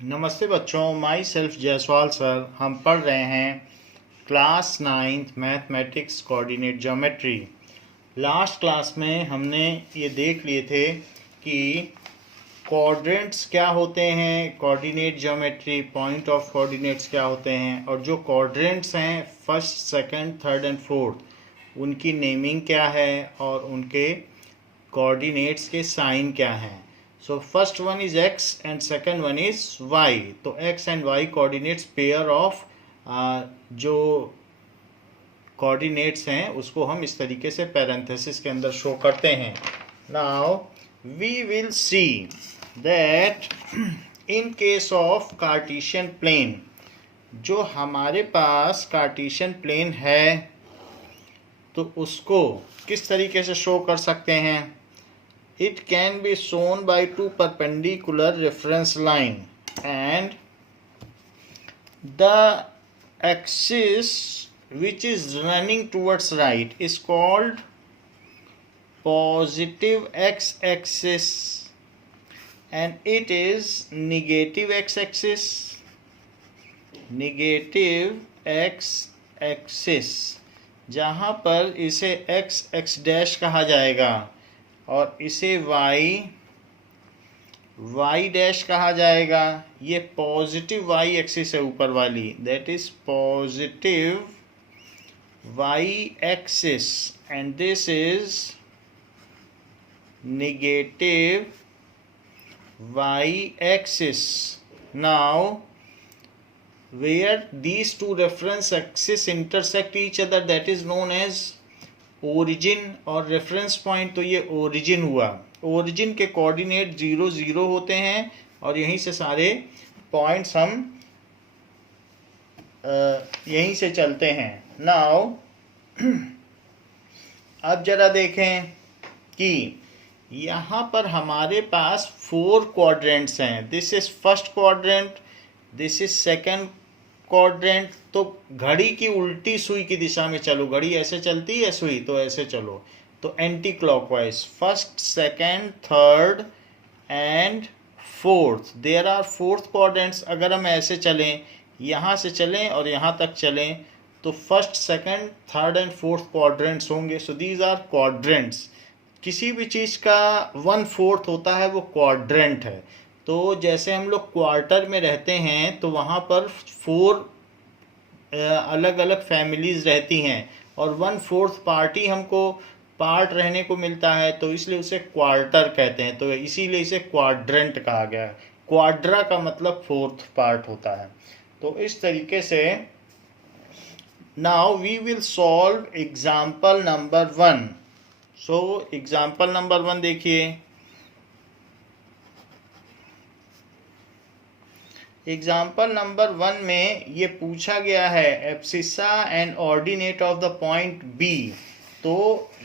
नमस्ते बच्चों, my self Jaiswal sir. हम पढ़ रहे हैं class 9th mathematics coordinate geometry. Last class में हमने ये देख लिए थे कि कोऑर्डिनेट्स क्या होते हैं, coordinate geometry, point of coordinates क्या होते हैं, और जो कोऑर्डिनेट्स हैं first, second, third and fourth, उनकी नेमिंग क्या है और उनके कोऑर्डिनेट्स के साइन क्या हैं। So first one is x and second one is y. तो x and y coordinates pair of जो coordinates हैं उसको हम इस तरीके से parenthesis के अंदर शो करते हैं। Now we will see that in case of Cartesian plane, जो हमारे पास Cartesian plane है तो उसको किस तरीके से शो कर सकते हैं। It can be shown by two perpendicular reference line, and the axis which is running towards right is called positive x-axis and it is negative x-axis. Negative x-axis जहाँ पर इसे x डैश कहा जाएगा और इसे y डैश कहा जाएगा। ये पॉजिटिव y एक्सिस है ऊपर वाली, that is positive y axis and this is negative y axis. Now where these two reference axis intersect each other, that is known as origin और रेफरेंस पॉइंट। तो ये origin हुआ। Origin के coordinate 0 0 होते हैं और यहीं से सारे पॉइंट्स हम यहीं से चलते हैं। नाउ अब जरा देखें कि यहाँ पर हमारे पास 4 क्वाड्रेंट्स हैं। This is first quadrant, this is second quadrant. तो घड़ी की उल्टी सुई की दिशा में चलो। घड़ी ऐसे चलती है सुई, तो ऐसे चलो, तो anti clockwise. First, second, third and fourth, there are fourth quadrants. अगर हम ऐसे चलें, यहाँ से चलें और यहाँ तक चलें, तो first, second, third and fourth quadrants होंगे। So these are quadrants. किसी भी चीज़ का 1/4 होता है, वो क्वाड्रेंट है। तो जैसे हम लोग क्वार्टर में रहते हैं तो वहाँ पर 4 अलग अलग फैमिलीज रहती हैं और 1/4 पार्ट ही हमको पार्ट रहने को मिलता है, तो इसलिए उसे क्वार्टर कहते हैं। तो इसीलिए इसे क्वाड्रेंट कहा गया है। क्वाड्रा का मतलब 4th पार्ट होता है। तो इस तरीके से now we will solve example number 1। So example number 1 देखिए। एग्जाम्पल नंबर 1 में ये पूछा गया है abscissa and ordinate of the point B. तो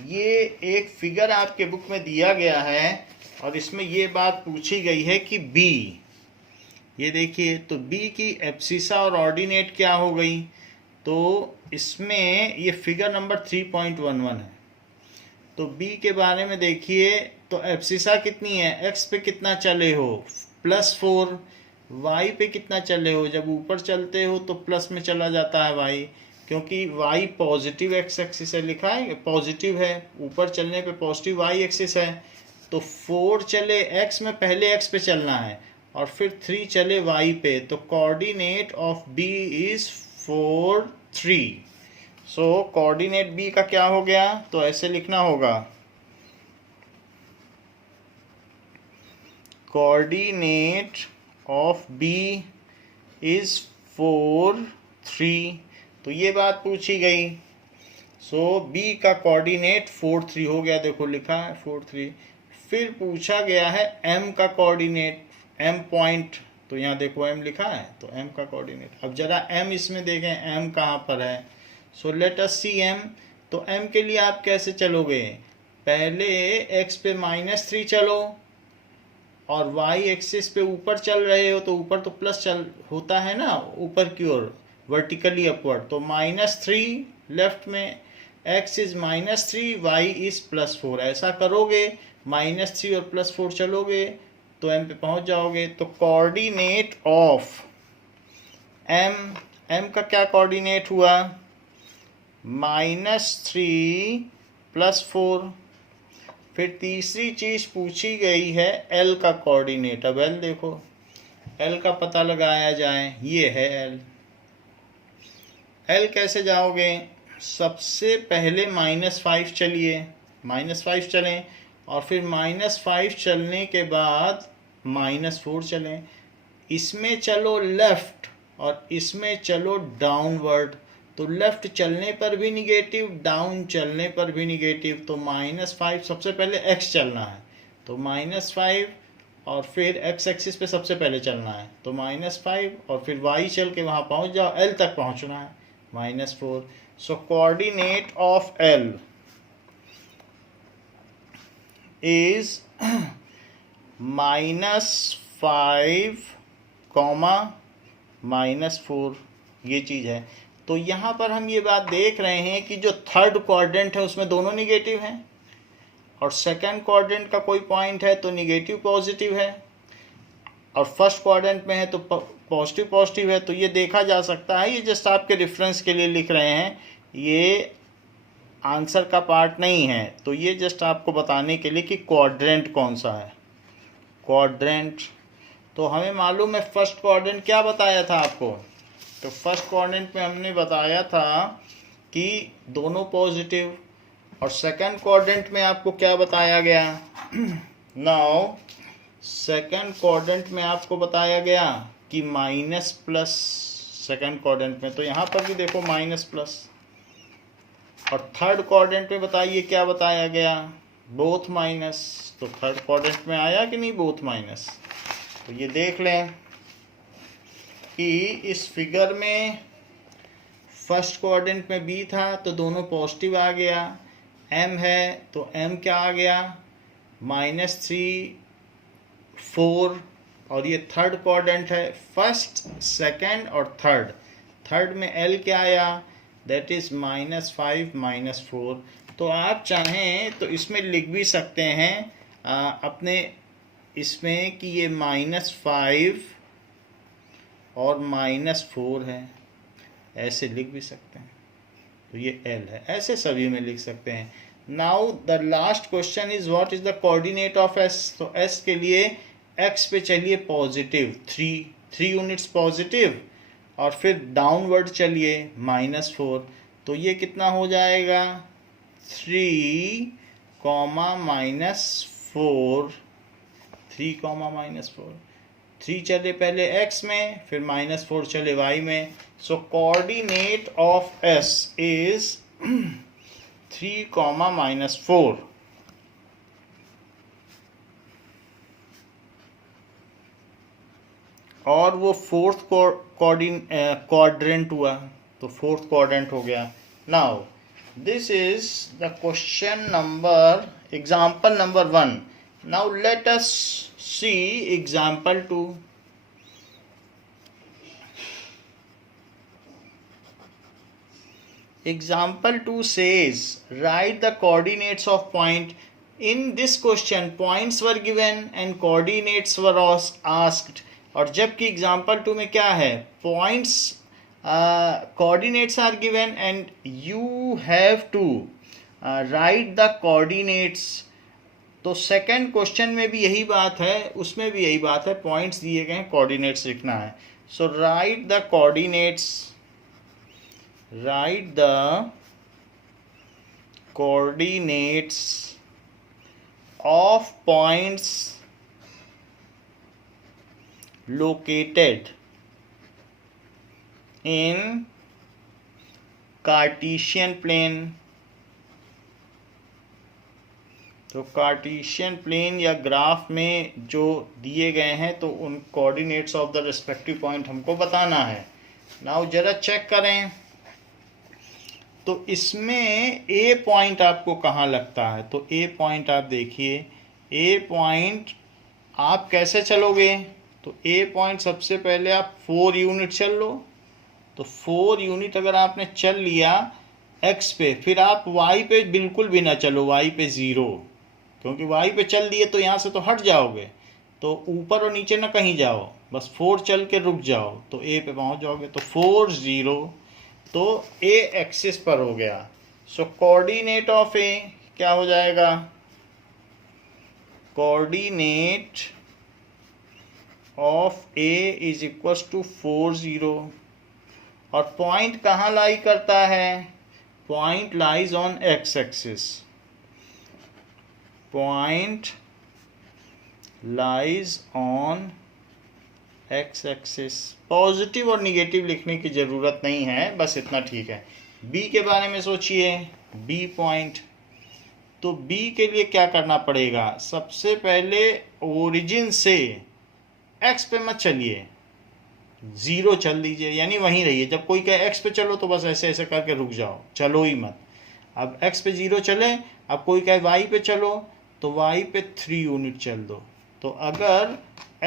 ये एक फिगर आपके बुक में दिया गया है और इसमें ये बात पूछी गई है कि बी, ये देखिए, तो बी की एब्सिसा और ऑर्डिनेट क्या हो गई। तो इसमें ये फिगर नंबर 3.11 है। तो बी के बारे में देखिए, तो एब्सिसा कितनी है, एक्स पे कितना चले हो, +4, y पे कितना चले हो, जब ऊपर चलते हो तो प्लस में चला जाता है y, क्योंकि y पॉजिटिव x एक्सिस है, लिखा है पॉजिटिव है, ऊपर चलने पे पॉजिटिव y एक्सिस है। तो 4 चले x में, पहले x पे चलना है और फिर 3 चले y पे। तो coordinate of b is 4 3। So coordinate b का क्या हो गया, तो ऐसे लिखना होगा, कोऑर्डिनेट ऑफ b इज 4 3। तो ये बात पूछी गई। सो b का कोऑर्डिनेट 4 3 हो गया, देखो लिखा है 4 3। फिर पूछा गया है m का कोऑर्डिनेट, m पॉइंट, तो यहाँ देखो m लिखा है, तो m का कोऑर्डिनेट। अब जरा m इसमें देखें m कहाँ पर है। सो लेट अस सी m। तो m के लिए आप कैसे चलोगे, पहले x पे -3 चलो और y एक्सिस पे ऊपर चल रहे हो, तो ऊपर तो प्लस चल होता है ना, ऊपर की ओर वर्टिकली अपवर्ड। तो -3 लेफ्ट में, x इज -3, y इज +4। ऐसा करोगे, -3 और +4 चलोगे तो m पे पहुंच जाओगे। तो कोऑर्डिनेट ऑफ m का क्या कोऑर्डिनेट हुआ, -3 + 4। फिर तीसरी चीज पूछी गई है l का कोऑर्डिनेट। अब l देखो, l का पता लगाया जाए, ये है l। l कैसे जाओगे, सबसे पहले -5 चलिए, -5 चलें, और फिर -5 चलने के बाद -4 चलें। इसमें चलो लेफ्ट और इसमें चलो डाउनवर्ड, तो लेफ्ट चलने पर भी निगेटिव, डाउन चलने पर भी निगेटिव। तो -5 सबसे पहले x चलना है, तो -5, और फिर x एक्सिस पे सबसे पहले चलना है, तो -5, और फिर y चल के वहाँ पहुँच जाओ, l तक पहुँचना है, -4। सो कोऑर्डिनेट ऑफ l इज -5, -4, ये चीज़ है। तो यहाँ पर हम ये बात देख रहे हैं कि जो थर्ड क्वाड्रेंट है उसमें दोनों निगेटिव हैं, और सेकंड क्वाड्रेंट का कोई पॉइंट है तो निगेटिव पॉजिटिव है, और फर्स्ट क्वाड्रेंट में है तो पॉजिटिव पॉजिटिव है। तो ये देखा जा सकता है, ये जस्ट आपके रेफरेंस के लिए लिख रहे हैं, ये आंसर का पार्ट नहीं है। तो ये जस्ट आपको बताने के लिए कि क्वाड्रेंट कौन सा है। क्वाड्रेंट तो हमें मालूम है, फर्स्ट क्वाड्रेंट क्या बताया था आपको, तो फर्स्ट क्वाड्रेंट में हमने बताया था कि दोनों पॉजिटिव, और सेकंड क्वाड्रेंट में आपको क्या बताया गया नाउ सेकंड क्वाड्रेंट में आपको बताया गया कि -+। सेकंड क्वाड्रेंट में तो यहाँ पर भी देखो -+, और थर्ड क्वाड्रेंट में बताइए क्या बताया गया, बोथ माइनस। तो थर्ड क्वाड्रेंट में आया कि नहीं बोथ माइनस। तो ये देख लें कि इस फिगर में फर्स्ट क्वाड्रेंट में b था तो दोनों पॉजिटिव आ गया, m है तो m क्या आ गया, -3, 4, और ये थर्ड क्वाड्रेंट है, फर्स्ट, सेकंड और थर्ड। थर्ड में l क्या आया, दैट इज -5, -4। तो आप चाहें तो इसमें लिख भी सकते हैं अपने इसमें कि ये -5 और -4 है, ऐसे लिख भी सकते हैं। तो ये l है, ऐसे सभी में लिख सकते हैं। Now the last question is what is the coordinate of s। तो s के लिए x पे चलिए पॉजिटिव 3 यूनिट्स पॉजिटिव, और फिर डाउनवर्ड चलिए -4। तो ये कितना हो जाएगा, 3, -4, 3, -4। 3 चले पहले x में, फिर -4 चले y में। सो कोऑर्डिनेट ऑफ s इज 3, -4। और वो फोर्थ क्वाड्रेंट हुआ, तो फोर्थ क्वाड्रेंट हो गया। Now this is the question number, example number 1। Now let us see example 2। Example 2 says, write the coordinates of point. In this question, points were given and coordinates were asked. और जबकि example 2 में क्या है, points, coordinates are given and you have to write the coordinates. तो second question में भी यही बात है, उसमें भी यही बात है, पॉइंट्स दिए गए हैं, कोऑर्डिनेट्स लिखना है। So write the coordinates, write the coordinates of points located in Cartesian plane। तो कार्टेशियन प्लेन या ग्राफ में जो दिए गए हैं तो उन coordinates of the respective point हमको बताना है। नाउ जरा चेक करें, तो इसमें ए पॉइंट आपको कहाँ लगता है, तो ए पॉइंट आप देखिए, ए पॉइंट आप कैसे चलोगे, तो ए पॉइंट सबसे पहले आप 4 यूनिट चल लो। तो 4 यूनिट अगर आपने चल लिया एक्स पे, फिर आप वाई पे बिल्कुल भी ना चलो, वाई पे 0, क्योंकि वाई पे चल दिए तो यहाँ से तो हट जाओगे। तो ऊपर और नीचे ना कहीं जाओ, बस 4 चल के रुक जाओ तो ए पे पहुंच जाओगे। तो 4 0, तो ए एक्सिस पर हो गया। सो कोऑर्डिनेट ऑफ ए क्या हो जाएगा? Coordinate of A is equal to 4 0। और पॉइंट कहाँ लाई करता है? Point lies on x axis. Point lies on x axis. Positive और निगेटिव लिखने की ज़रूरत नहीं है, बस इतना ठीक है। बी के बारे में सोचिए, बी पॉइंट। तो बी के लिए क्या करना पड़ेगा? सबसे पहले ओरिजिन से एक्स पे मत चलिए, 0 चल दीजिए, यानी वहीं रहिए। जब कोई कहे एक्स पे चलो तो बस ऐसे ऐसे करके रुक जाओ, चलो ही मत। अब एक्स पे 0 चले, अब कोई कहे वाई पे चलो तो वाई पे 3 यूनिट चल दो। तो अगर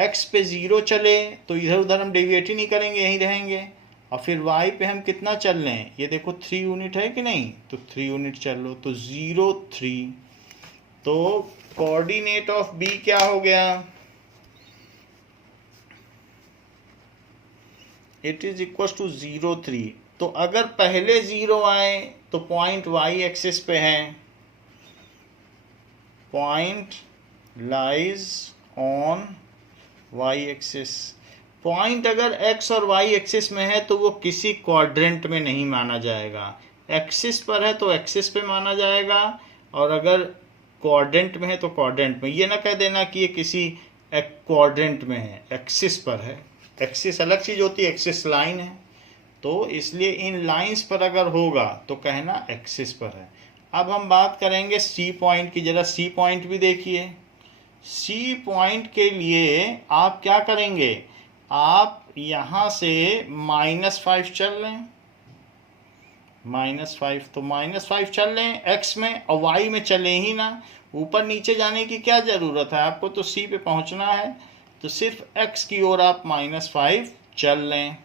x पे 0 चले तो इधर उधर हम डेविएट ही नहीं करेंगे, यहीं रहेंगे। और फिर y पे हम कितना चल लें? ये देखो 3 यूनिट है कि नहीं, तो 3 यूनिट चल लो, तो 0 3। तो कोऑर्डिनेट ऑफ b क्या हो गया? It is equal to 0 3। तो अगर पहले 0 आए तो पॉइंट y एक्सिस पे है, point lies on y axis. Point अगर x और y एक्सिस में है तो वो किसी क्वाड्रेंट में नहीं माना जाएगा। एक्सिस पर है तो एक्सिस पे माना जाएगा, और अगर क्वाड्रेंट में है तो क्वाड्रेंट में। ये ना कह देना कि ये किसी क्वाड्रेंट में है, एक्सिस पर है। एक्सिस अलग चीज़ होती है, एक्सिस लाइन है। तो इसलिए इन लाइंस पर अगर होगा तो कहना एक्सिस पर है। अब हम बात करेंगे सी पॉइंट की। जरा सी पॉइंट भी देखिए। सी पॉइंट के लिए आप क्या करेंगे? आप यहाँ से -5 चल लें, -5। तो -5 चल लें x में, और y में चले ही ना। ऊपर नीचे जाने की क्या ज़रूरत है? आपको तो c पे पहुँचना है, तो सिर्फ x की ओर आप -5 चल लें।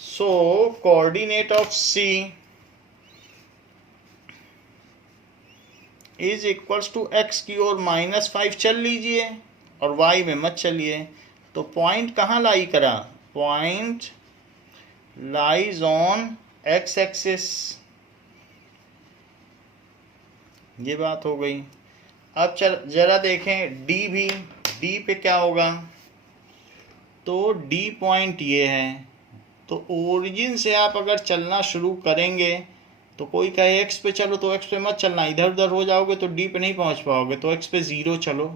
So coordinate of c is equals to x की ओर -5 चल लीजिए और y में मत चलिए। तो पॉइंट कहाँ लाई करा? Point lies on x axis. ये बात हो गई। अब जरा देखें d भी। d पे क्या होगा? तो d पॉइंट ये है। तो ओरिजिन से आप अगर चलना शुरू करेंगे तो कोई कहे x पे चलो तो x पे मत चलना, इधर उधर हो जाओगे तो d पे नहीं पहुंच पाओगे। तो x पे 0 चलो,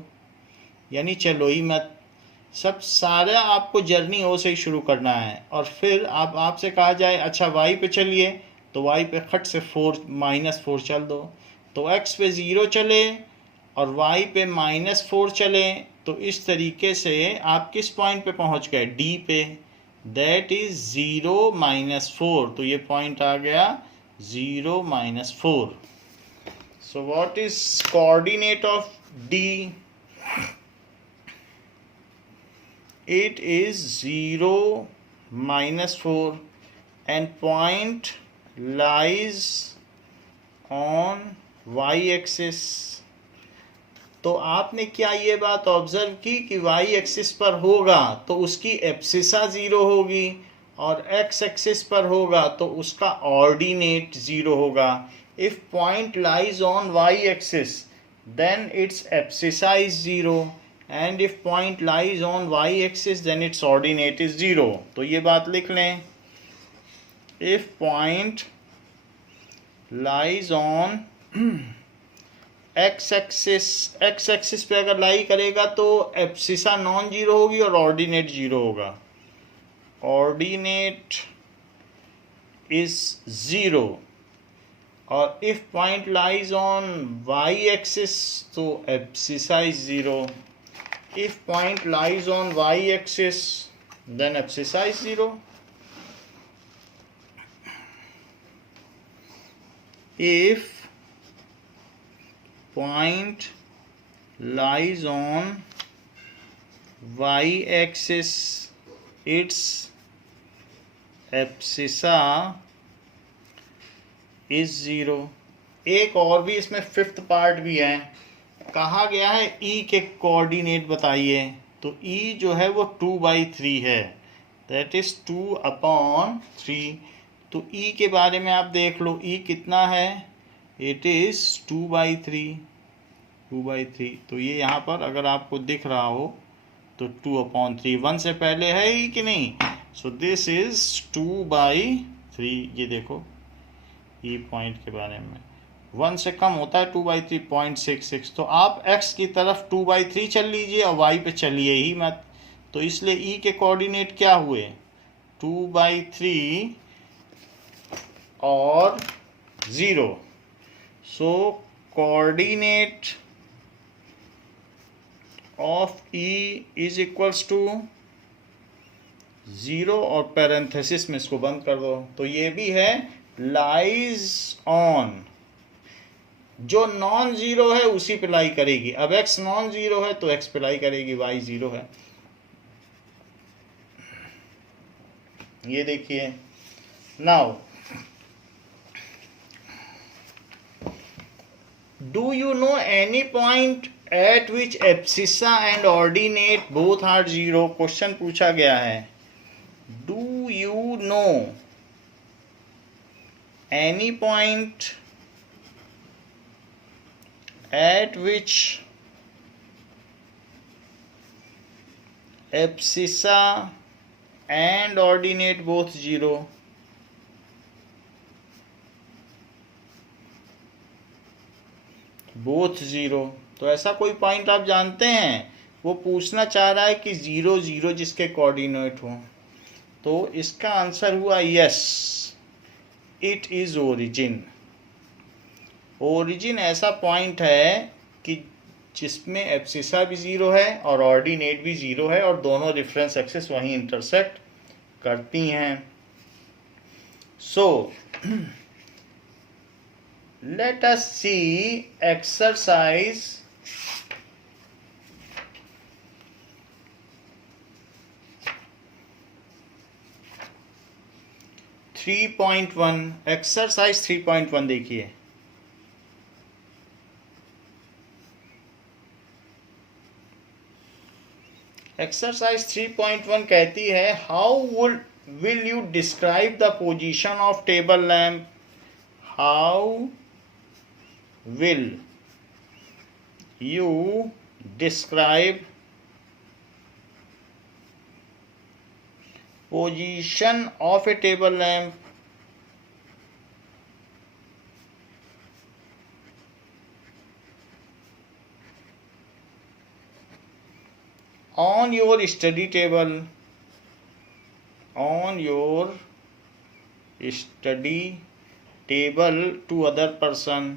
यानी चलो ही मत। सब सारा आपको जर्नी ओ से ही शुरू करना है। और फिर आपसे कहा जाए अच्छा y पे चलिए, तो y पे खट से -4 चल दो। तो x पे 0 चले और y पे -4 चले, तो इस तरीके से आप किस पॉइंट पे पहुंच गए? d पे। That is 0 -4। तो ये पॉइंट आ गया 0 -4। So what is coordinate of D? It is 0 -4 and point lies on y axis। तो आपने क्या ये बात ऑब्जर्व की कि y एक्सिस पर होगा तो उसकी एब्सिसा 0 होगी, और x एक्सिस पर होगा तो उसका ऑर्डिनेट 0 होगा। If point lies on y axis, then its abscissa is 0, and if point lies on y axis, then its ordinate is 0। तो ये बात लिख लें। If point lies on x axis पे अगर लाई करेगा तो एब्सिसा नॉन जीरो होगी और ऑर्डिनेट 0 होगा। Ordinate is 0। और if point lies on y axis तो abscissa is 0। If point lies on y axis then abscissa is 0। if point lies on y axis, its abscissa is 0। एक और भी इसमें 5th part भी है। कहा गया है E के कोऑर्डिनेट बताइए। तो E जो है वो 2/3 है, दैट इज 2/3। तो E के बारे में आप देख लो, E कितना है, इट इज 2/3, 2/3। तो ये यहाँ पर अगर आपको दिख रहा हो तो 2/3, 1 से पहले है ही कि नहीं, सो दिस इज 2/3। ये देखो ई पॉइंट के बारे में 1 से कम होता है 2/3, 0.66। तो आप x की तरफ 2/3 चल लीजिए और y पे चलिए ही मत। तो इसलिए ई के कोऑर्डिनेट क्या हुए, 2/3 और 0। So coordinate of E is equals to 0 और पैरेंथेसिस में इसको बंद कर दो। तो ये भी है लाइज ऑन, जो नॉन जीरो है उसी पे लाई करेगी। अब x नॉन जीरो है तो x पे लाई करेगी, y जीरो है। ये देखिए now, do you know any point at which abscissa and ordinate both are 0? Question पूछा गया है, do you know any point at which abscissa and ordinate both 0? both 0। तो ऐसा कोई पॉइंट आप जानते हैं? वो पूछना चाह रहा है कि 0 0 जिसके कोऑर्डिनेट हो। तो इसका आंसर हुआ yes, it is origin. Origin ऐसा पॉइंट है कि जिसमें एब्सिसा भी 0 है और ऑर्डिनेट भी 0 है और दोनों रेफरेंस एक्सिस वहीं इंटरसेक्ट करती हैं। सो लेट अस सी एक्सरसाइज 3.1। एक्सरसाइज 3.1 देखिए, एक्सरसाइज 3.1 कहती है, how will you describe the position of table lamp? How will you describe position of A table lamp on your study table, on your study table to other person?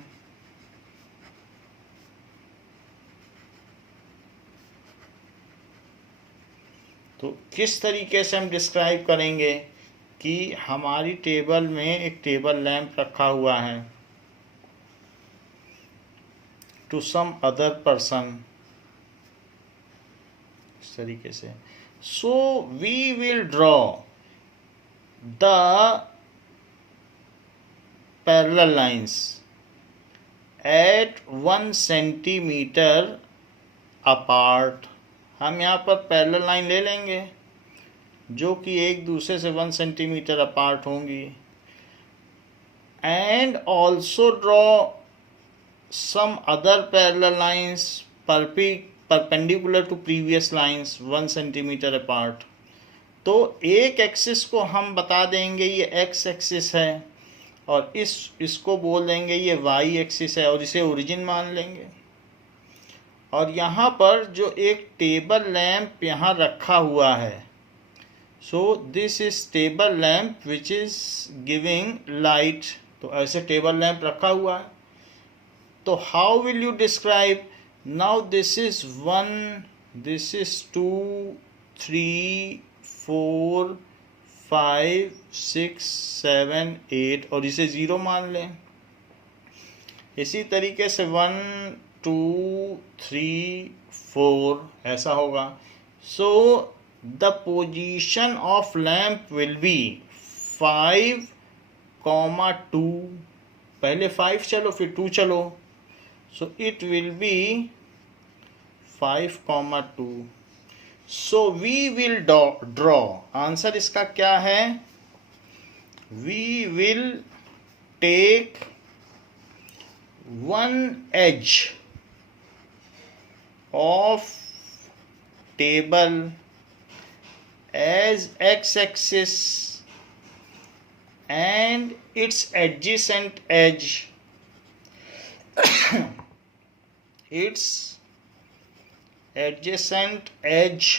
तो किस तरीके से हम describe करेंगे कि हमारी टेबल में एक टेबल लैंप रखा हुआ है टू सम अदर पर्सन, इस तरीके से। So we will draw the parallel lines at 1 centimetre apart. हम यहाँ पर पैरेलल लाइन ले लेंगे जो कि एक दूसरे से 1 सेंटीमीटर अपार्ट होंगी, and also draw some other parallel lines perpendicular to previous lines 1 centimetre apart. तो एक एक्सिस को हम बता देंगे ये एक्स एक्सिस है और इसको बोल देंगे ये वाई एक्सिस है और इसे ओरिजिन मान लेंगे। और यहाँ पर जो एक टेबल लैंप यहाँ रखा हुआ है, so this is table lamp which is giving light. तो ऐसे टेबल लैंप रखा हुआ है। तो how will you describe? Now this is 1, this is 2, 3, 4, 5, 6, 7, 8 और इसे 0 मान लें। इसी तरीके से 1, 2, 3, 4 ऐसा होगा। So the position of lamp will be 5, 2। पहले 5 चलो फिर 2 चलो। So it will be 5, 2। So we will draw, answer इसका क्या है? We will take one edge of table as x-axis and its adjacent edge its adjacent edge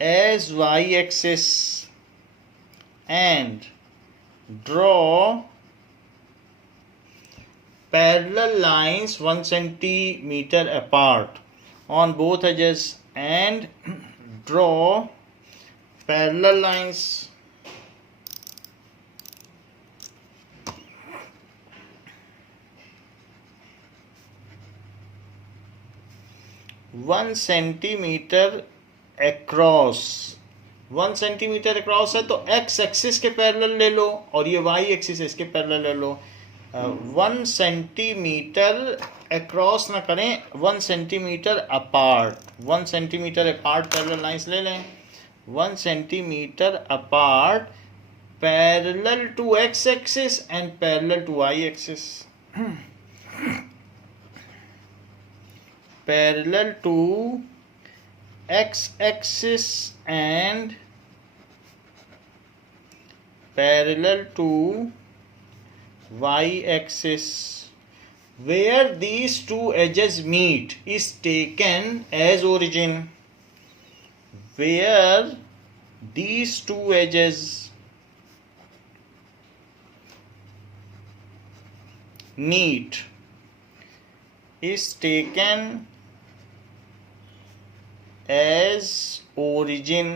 as y-axis and draw parallel lines 1 centimeter apart on both edges and draw parallel lines 1 centimeter across। 1 centimetre across है तो x axis के parallel ले लो और ये y axis इसके parallel ले लो। 1 centimetre across ना करें, 1 centimetre apart. 1 centimetre apart parallel lines ले लें। 1 centimetre apart parallel to x axis and parallel to y axis. Parallel to x axis and parallel to y axis where these two edges meet is taken as origin। where these two edges meet is taken as origin,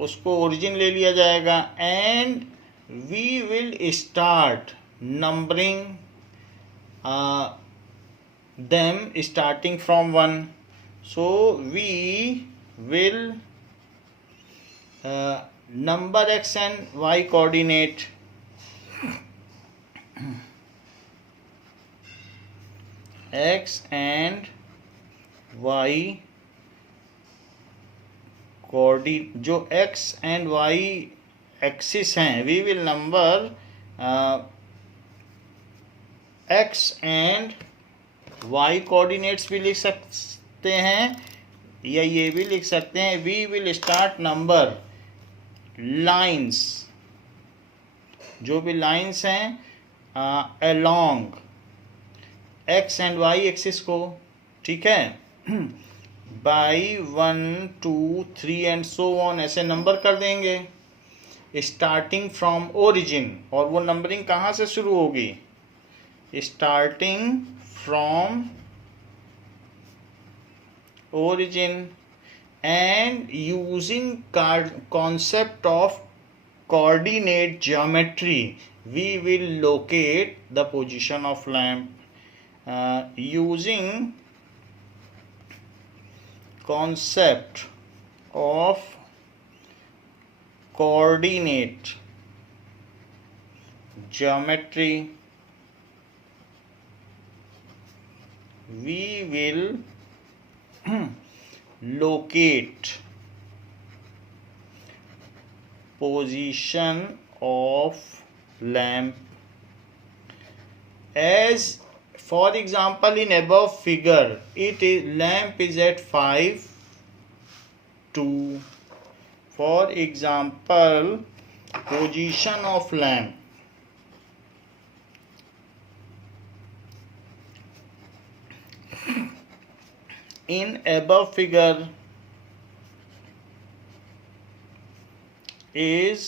उसको origin ले लिया जाएगा। And we will start numbering them starting from 1। So we will number x and y coordinate. X and y जो x and y axis हैं, we will number x and y coordinates भी लिख सकते हैं या ये भी लिख सकते हैं। We will start number lines, जो भी लाइंस हैं along x and y axis को, ठीक है, बाई 1 2 3 एंड सो ऑन, ऐसे नंबर कर देंगे स्टार्टिंग फ्रॉम ओरिजिन। और वो नंबरिंग कहाँ से शुरू होगी? Starting from origin and using concept of coordinate geometry we will locate the position of lamp. Using concept of coordinate geometry we will locate position of lamp as for example in above figure it is lamp is at 5 2। for example position of lamp in above figure is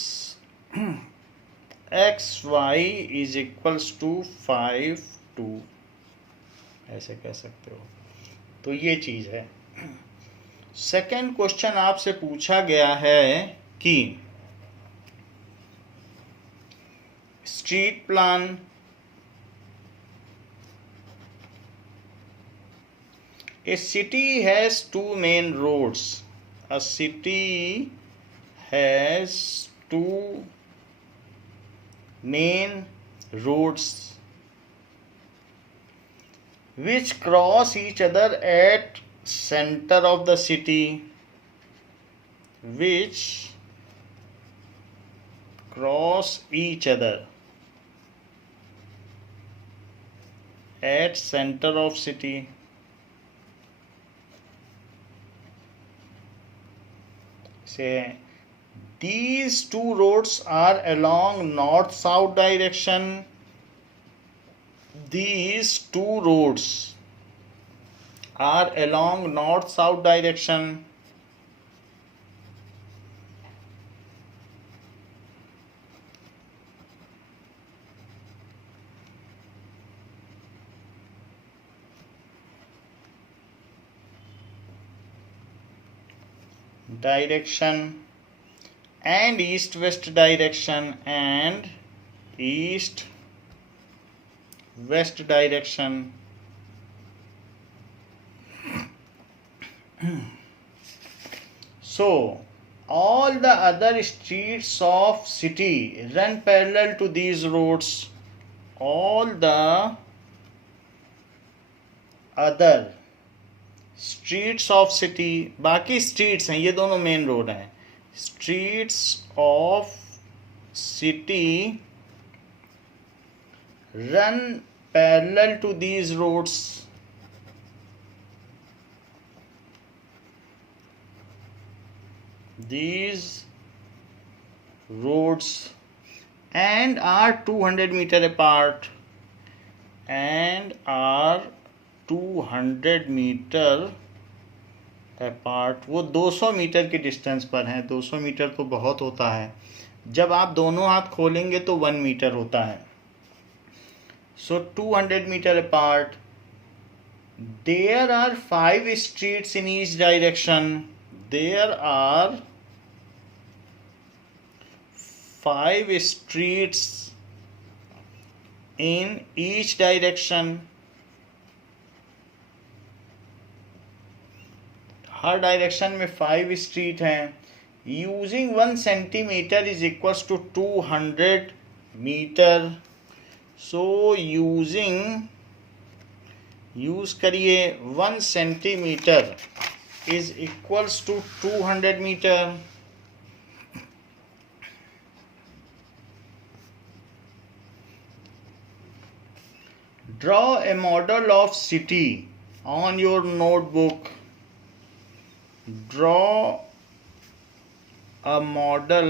x y is equals to 5 2, ऐसे कह सकते हो। तो ये चीज है। Second question आपसे पूछा गया है कि street plan a city has 2 main roads. A city has 2 main roads which cross each other at center of the city, which cross each other at center of city. Say these two roads are along north south direction. These two roads are along north south direction. Direction and east west direction and east west direction. So all the other streets of city run parallel to these roads. All the other streets of city, बाकी streets हैं, ये दोनों main road हैं. Streets of city run parallel to these roads. These roads and are 200 meter apart and are 200 metre apart. वो 200 metre के distance पर हैं. 200 metre तो बहुत होता है. जब आप दोनों हाथ खोलेंगे तो 1 मीटर होता है. So 200 metre apart. There are 5 streets in each direction. There are 5 streets in each direction. हर डायरेक्शन में 5 स्ट्रीट हैं. Using 1 centimetre is equals to 200 metre. So use करिए 1 centimetre is equals to 200 metre. Draw a model of city on your notebook. Draw a model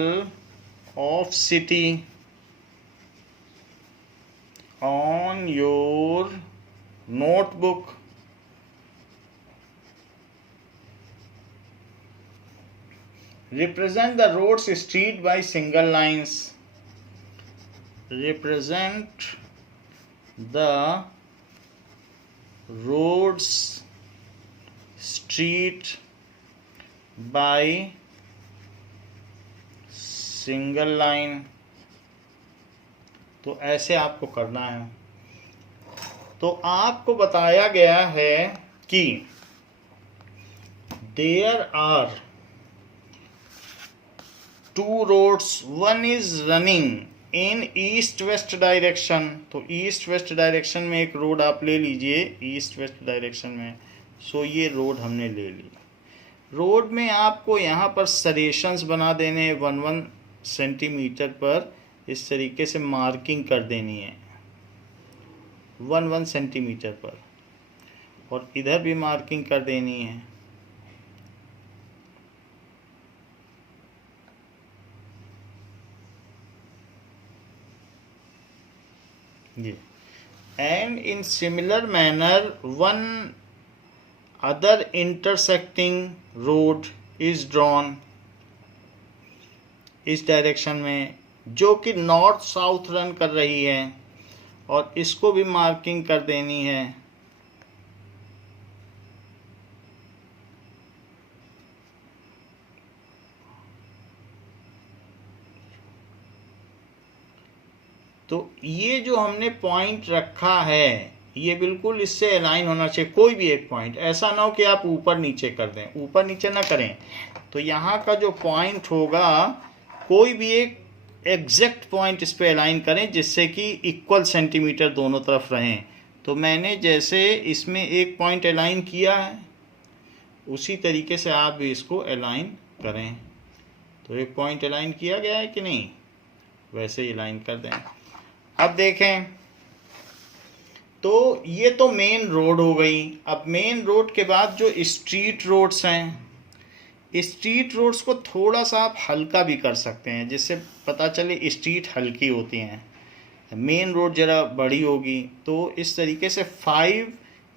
of city on your notebook. Represent the roads street by single lines. Represent the roads street by single line. तो ऐसे आपको करना है. तो आपको बताया गया है कि there are 2 roads. One is running in east west direction. तो ईस्ट वेस्ट डायरेक्शन में एक रोड आप ले लीजिए. ईस्ट वेस्ट डायरेक्शन में. सो ये रोड हमने ले ली. रोड में आपको यहाँ पर सरेशंस बना देने 1-1 सेंटीमीटर पर. इस तरीके से मार्किंग कर देनी है 1-1 सेंटीमीटर पर. और इधर भी मार्किंग कर देनी है. ये and in similar manner 1 other intersecting road is drawn. इस डायरेक्शन में जो कि नॉर्थ साउथ रन कर रही है और इसको भी मार्किंग कर देनी है. तो ये जो हमने पॉइंट रखा है ये बिल्कुल इससे अलाइन होना चाहिए. कोई भी एक पॉइंट. ऐसा ना हो कि आप ऊपर नीचे कर दें. ऊपर नीचे ना करें. तो यहाँ का जो पॉइंट होगा कोई भी एक एग्जैक्ट पॉइंट इस पे अलाइन करें जिससे कि इक्वल सेंटीमीटर दोनों तरफ रहें. तो मैंने जैसे इसमें एक पॉइंट अलाइन किया है उसी तरीके से आप भी इसको अलाइन करें। तो एक पॉइंट अलाइन किया गया है कि नहीं, वैसे ही अलाइन कर दें। अब देखें तो ये तो मेन रोड हो गई। अब मेन रोड के बाद जो स्ट्रीट रोड्स हैं, स्ट्रीट रोड्स को थोड़ा सा आप हल्का भी कर सकते हैं जिससे पता चले स्ट्रीट हल्की होती हैं, मेन रोड ज़रा बड़ी होगी। तो इस तरीके से 5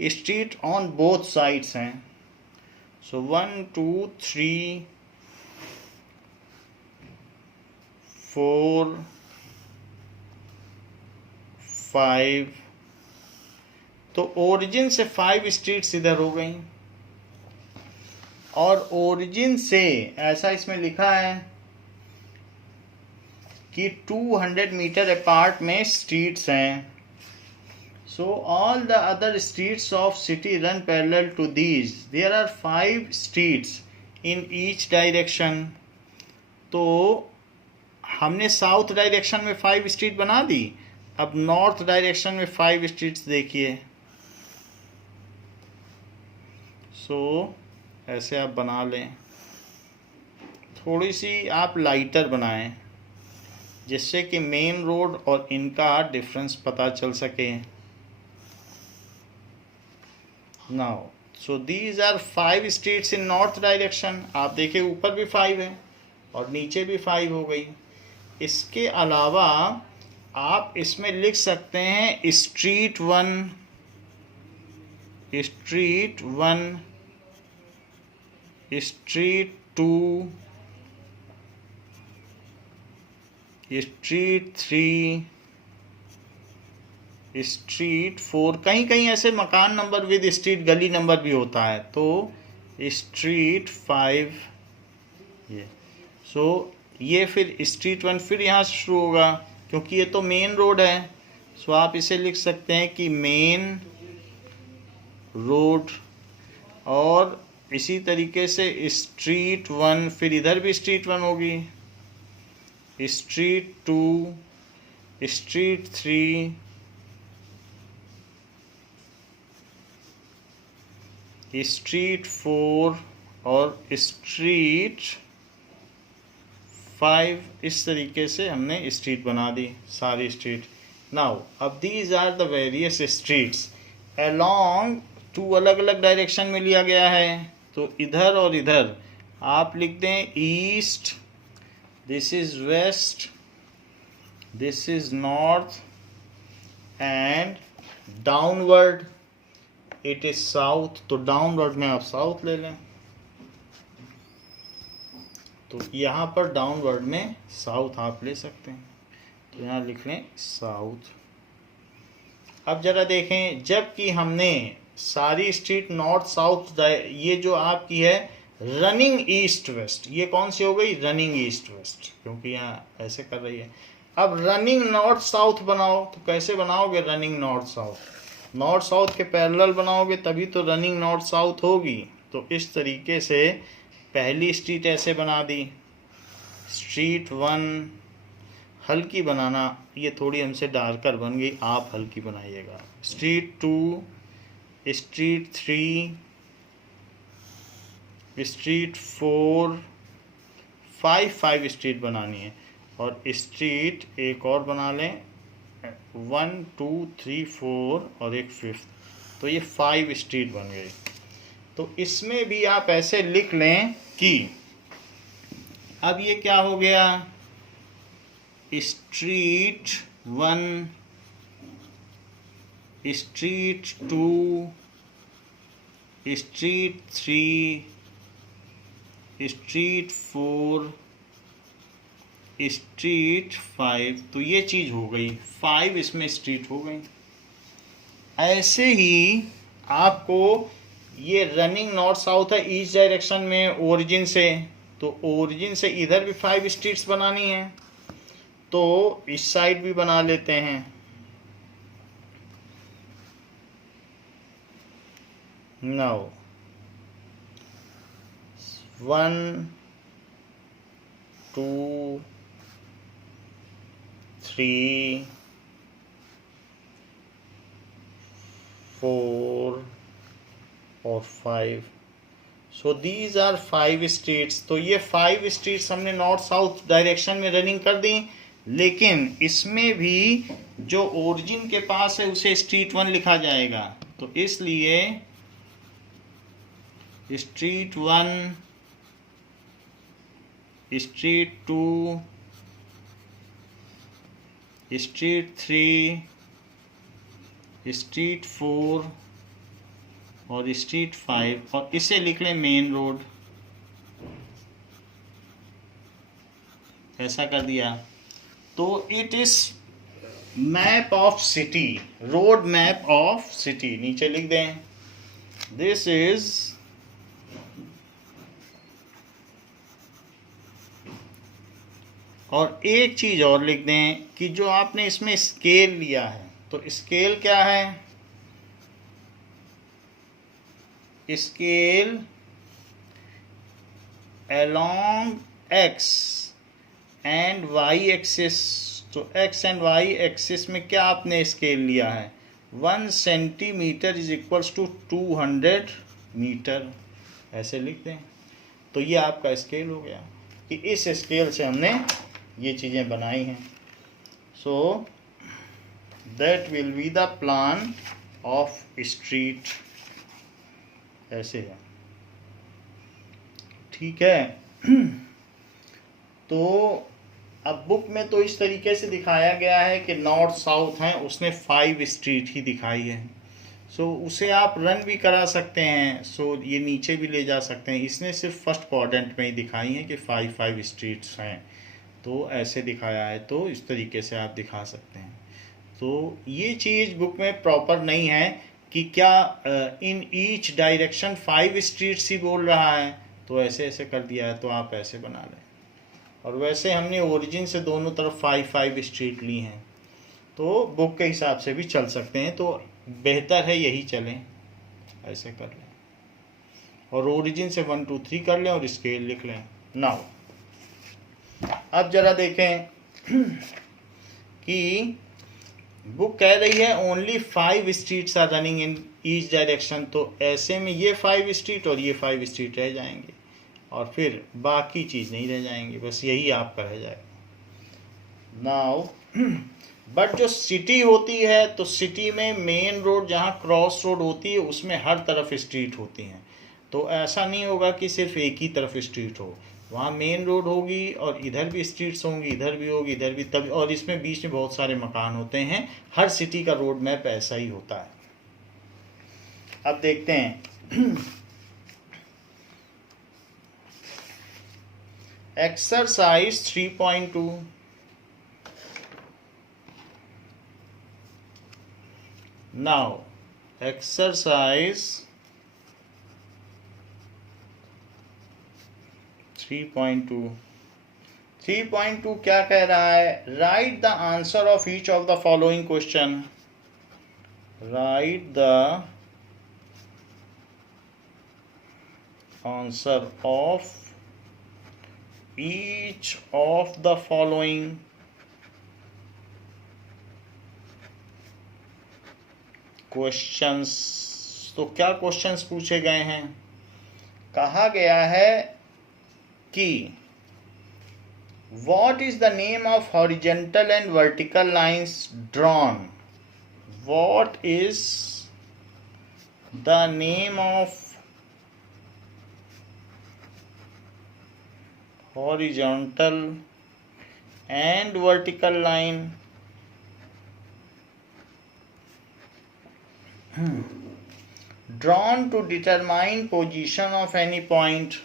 स्ट्रीट ऑन बोथ साइड्स हैं। सो 1 2 3 4 5, तो ओरिजिन से 5 स्ट्रीट्स इधर हो गई, और ओरिजिन से ऐसा इसमें लिखा है कि 200 मीटर अपार्ट में स्ट्रीट्स हैं। So all the other streets of city run parallel to these, there are 5 streets in each direction. तो हमने साउथ डायरेक्शन में 5 स्ट्रीट बना दी, अब नॉर्थ डायरेक्शन में 5 स्ट्रीट्स देखिए। सो ऐसे आप बना लें, थोड़ी सी आप लाइटर बनाएं जिससे कि मेन रोड और इनका डिफरेंस पता चल सके। Now so these are 5 streets in north direction. आप देखिए ऊपर भी 5 है और नीचे भी 5 हो गई। इसके अलावा आप इसमें लिख सकते हैं street 1, street 1, street 2, street 3, street 4। कहीं कहीं ऐसे मकान नंबर विद स्ट्रीट गली नंबर भी होता है, तो स्ट्रीट 5 ये। सो ये फिर स्ट्रीट 1 फिर यहाँ से शुरू होगा क्योंकि ये तो मेन रोड है। सो आप इसे लिख सकते हैं कि मेन रोड, और इसी तरीके से स्ट्रीट 1, फिर इधर भी स्ट्रीट 1 होगी, स्ट्रीट 2, स्ट्रीट 3, स्ट्रीट 4 और स्ट्रीट 5। इस तरीके से हमने स्ट्रीट बना दी, सारी स्ट्रीट। नाउ अब these are the various streets along, 2 अलग अलग डायरेक्शन में लिया गया है। तो इधर और इधर आप लिख दें east, this is west, this is north, and downward it is south. तो डाउनवर्ड में आप साउथ ले लें, तो यहाँ पर डाउनवर्ड में साउथ आप ले सकते हैं, तो यहाँ लिख लें साउथ। अब जरा देखें, जबकि हमने सारी स्ट्रीट नॉर्थ साउथ, ये जो आपकी है रनिंग ईस्ट वेस्ट, ये कौन सी हो गई, रनिंग ईस्ट वेस्ट, क्योंकि यहाँ ऐसे कर रही है। अब रनिंग नॉर्थ साउथ बनाओ, तो कैसे बनाओगे running north south, north south के पैरेलल बनाओगे तभी तो रनिंग नॉर्थ साउथ होगी। तो इस तरीके से पहली स्ट्रीट ऐसे बना दी, स्ट्रीट 1 हल्की बनाना, ये थोड़ी हमसे डार्कर बन गई, आप हल्की बनाइएगा। स्ट्रीट 2, स्ट्रीट 3, स्ट्रीट 4, 5 स्ट्रीट बनानी है, और स्ट्रीट एक और बना लें 1 2 3 4 और एक 5th, तो ये 5 स्ट्रीट बन गई। तो इसमें भी आप ऐसे लिख लें कि अब ये क्या हो गया, street 1, street 2, street 3, street 4, street 5। तो ये चीज़ हो गई, 5 इसमें स्ट्रीट हो गई। ऐसे ही आपको ये रनिंग नॉर्थ साउथ है ईस्ट डायरेक्शन में ओरिजिन से, तो ओरिजिन से इधर भी 5 स्ट्रीट्स बनानी है, तो इस साइड भी बना लेते हैं। नाउ 1 2 3 4 और 5। So these are 5 streets. तो ये 5 स्ट्रीट्स हमने नॉर्थ साउथ डायरेक्शन में रनिंग कर दी, लेकिन इसमें भी जो ओरिजिन के पास है उसे स्ट्रीट 1 लिखा जाएगा। तो इसलिए स्ट्रीट 1, स्ट्रीट 2, स्ट्रीट 3, स्ट्रीट 4 और स्ट्रीट 5, और इसे लिख लें मेन रोड। ऐसा कर दिया तो it is map of city, road map of city. नीचे लिख दें दिस इज और एक चीज और लिख दें कि जो आपने इसमें स्केल लिया है, तो स्केल क्या है? Scale along x and y axis. तो x एंड y एक्सिस में क्या आपने स्केल लिया है? 1 centimetre is equals to 200 metre. ऐसे लिख दें। तो ये आपका स्केल हो गया कि इस स्केल से हमने ये चीज़ें बनाई हैं। So that will be the plan of street. ऐसे है, ठीक है। तो अब बुक में तो इस तरीके से दिखाया गया है कि नॉर्थ साउथ हैं, उसने 5 स्ट्रीट ही दिखाई है। सो उसे आप रन भी करा सकते हैं। सो ये नीचे भी ले जा सकते हैं। इसने सिर्फ फर्स्ट क्वाड्रेंट में ही दिखाई है कि 5 स्ट्रीट्स हैं, तो ऐसे दिखाया है। तो इस तरीके से आप दिखा सकते हैं। तो ये चीज़ बुक में प्रॉपर नहीं है कि क्या इन ईच डायरेक्शन 5 स्ट्रीट्स ही बोल रहा है। तो ऐसे ऐसे कर दिया है, तो आप ऐसे बना लें। और वैसे हमने ओरिजिन से दोनों तरफ 5 स्ट्रीट ली हैं, तो बुक के हिसाब से भी चल सकते हैं। तो बेहतर है यही चलें, ऐसे कर लें और ओरिजिन से 1 2 3 कर लें और स्केल लिख लें। नाउ अब जरा देखें कि बुक कह रही है only 5 streets are running in each direction. तो ऐसे में ये 5 स्ट्रीट और ये 5 स्ट्रीट रह जाएंगे और फिर बाकी चीज़ नहीं रह जाएंगी, बस यही आपका रह जाएगा। नाउ बट जो सिटी होती है, तो सिटी में मेन रोड जहाँ क्रॉस रोड होती है उसमें हर तरफ स्ट्रीट होती हैं। तो ऐसा नहीं होगा कि सिर्फ एक ही तरफ स्ट्रीट हो, वहाँ मेन रोड होगी और इधर भी स्ट्रीट्स होंगी, इधर भी होगी, इधर भी, तब और इसमें बीच में बहुत सारे मकान होते हैं। हर सिटी का रोड मैप ऐसा ही होता है। अब देखते हैं एक्सरसाइज 3.2। नाउ एक्सरसाइज 3.2 क्या कह रहा है? Right the answer of each of the following question. Right the answer of each of the following questions. तो क्या क्वेश्चंस पूछे गए हैं? कहा गया है कि what is the name of horizontal and vertical lines drawn? What is the name of horizontal and vertical line drawn to determine position of any point?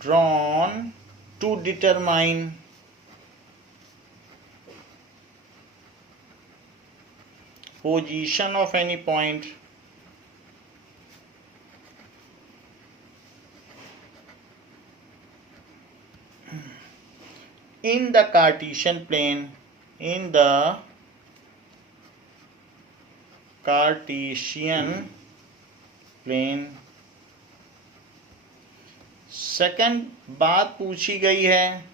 Drawn to determine position of any point in the Cartesian plane. In the Cartesian plane. Second बात पूछी गई है,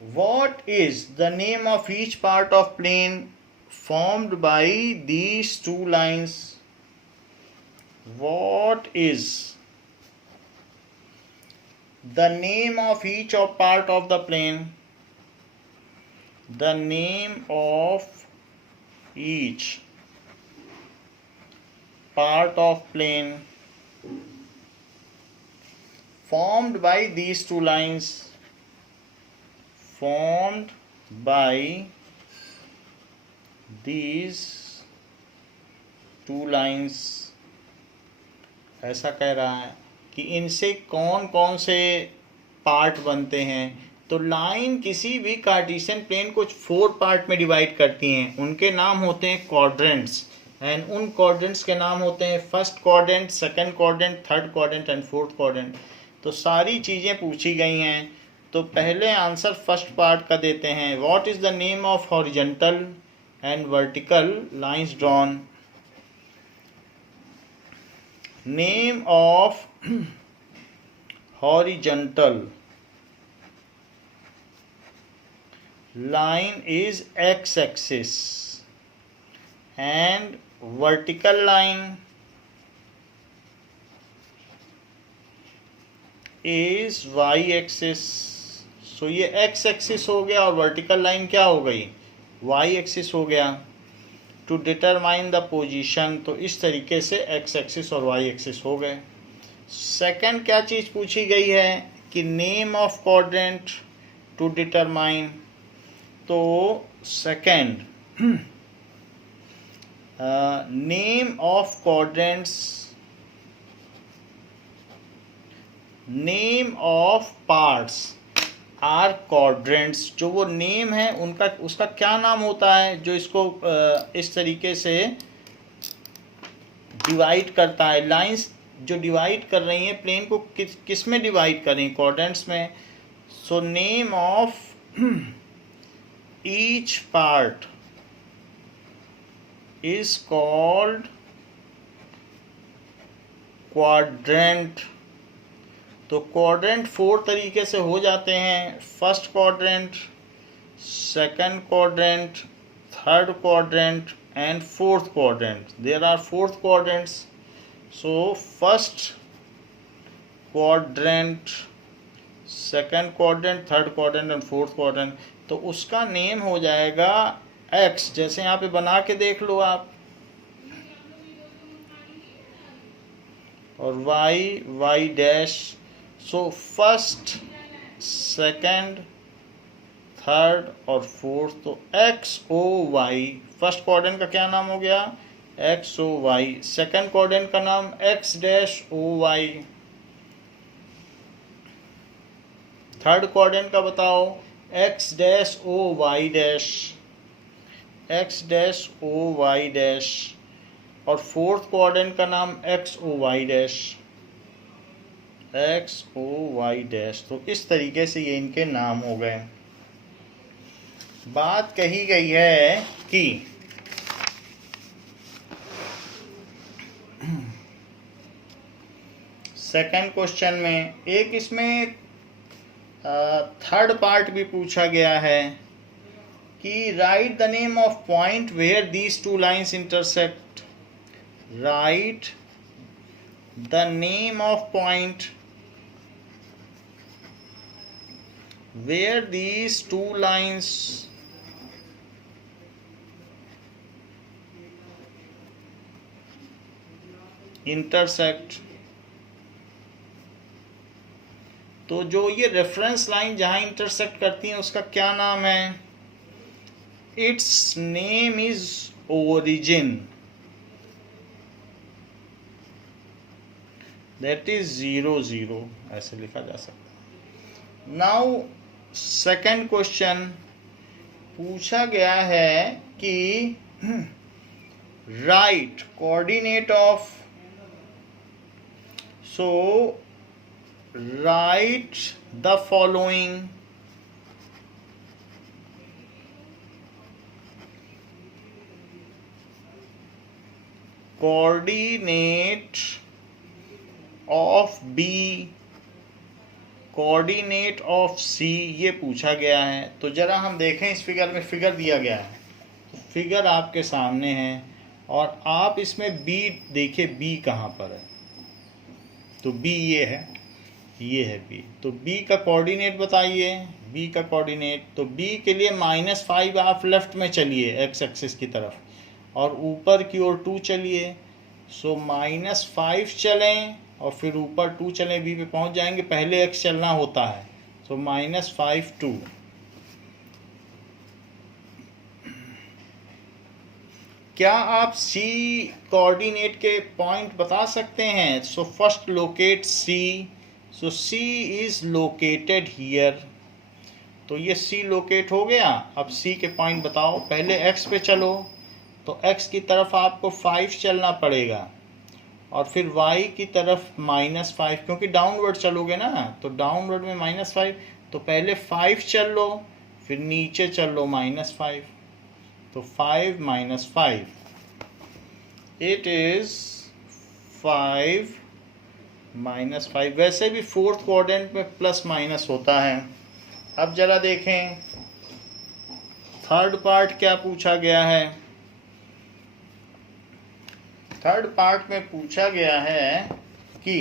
What is the name of each part of plane formed by these two lines. What is the name of each of part of the plane? The name of each part of plane formed by these two lines. Formed by these two lines. ऐसा कह रहा है कि इनसे कौन कौन से part बनते हैं। तो लाइन किसी भी कार्टेशियन प्लेन को 4 पार्ट में डिवाइड करती हैं, उनके नाम होते हैं क्वाड्रेंट्स, एंड उन क्वाड्रेंट्स के नाम होते हैं first quadrant, second quadrant, third quadrant and fourth quadrant. तो सारी चीज़ें पूछी गई हैं। तो पहले आंसर फर्स्ट पार्ट का देते हैं। What is the name of horizontal and vertical lines drawn? Name of horizontal line is x-axis and vertical line is y-axis. So ये x-axis हो गया और vertical line क्या हो गई? y-axis हो गया। टू डिटरमाइन द पोजीशन, तो इस तरीके से एक्स एक्सिस और वाई एक्सिस हो गए। सेकंड क्या चीज़ पूछी गई है कि name of quadrant to determine. तो second name of quadrants, name of parts are quadrants. जो वो नेम है उनका, उसका क्या नाम होता है जो इसको इस तरीके से डिवाइड करता है। लाइंस जो डिवाइड कर रही हैं प्लेन को किस में डिवाइड कर रही हैं? क्वाड्रेंट्स में। So name of each part is called quadrant. तो क्वाड्रेंट 4 तरीके से हो जाते हैं। First quadrant, second quadrant, third quadrant and fourth quadrant. There are 4 quadrants. So first quadrant, second quadrant, third quadrant and fourth quadrant. तो उसका name हो जाएगा एक्स। जैसे यहाँ पे बना के देख लो आप। और y, y dash. So first, second, third और फोर्थ। तो x O y, first quadrant का क्या नाम हो गया? X O y. Second quadrant का नाम x dash O y. Third quadrant का बताओ, x dash O y dash, x dash O y dash. और फोर्थ क्वाड्रेंट का नाम x O y dash, x O y dash. तो इस तरीके से ये इनके नाम हो गए। बात कही गई है कि सेकंड क्वेश्चन में एक इसमें थर्ड पार्ट भी पूछा गया है कि write the name of point where these two lines intersect. Write the name of point where these two lines intersect। तो जो ये रेफरेंस लाइन जहां इंटरसेक्ट करती हैं उसका क्या नाम है? It's name is origin. That is 0 0, ऐसे लिखा जा सकता है। नाउ सेकंड क्वेश्चन पूछा गया है कि write coordinate of. So write the following coordinate of B, coordinate of C, ये पूछा गया है। तो जरा हम देखें इस फिगर में, फिगर दिया गया है फिगर आपके सामने है और आप इसमें b देखिए, b कहाँ पर है, तो b ये है b। तो b का कोऑर्डिनेट बताइए, b का कोऑर्डिनेट, तो b के लिए -5 आप लेफ्ट में चलिए x एक्सिस की तरफ और ऊपर की ओर 2 चलिए। सो -5 चलें और फिर ऊपर 2 चलें, b पे पहुंच जाएंगे। पहले x चलना होता है, सो -5 2। क्या आप c कोऑर्डिनेट के पॉइंट बता सकते हैं? So first locate c, so c is located here, तो ये c लोकेट हो गया। अब c के पॉइंट बताओ। पहले x पे चलो, तो x की तरफ आपको 5 चलना पड़ेगा और फिर y की तरफ -5, क्योंकि डाउनवर्ड चलोगे ना, तो डाउनवर्ड में -5, तो पहले 5 चल लो, फिर नीचे चल लो -5, तो 5 - 5, इट इज 5 - 5। वैसे भी फोर्थ क्वाड्रेंट में प्लस माइनस होता है। अब जरा देखें थर्ड पार्ट क्या पूछा गया है। थर्ड पार्ट में पूछा गया है कि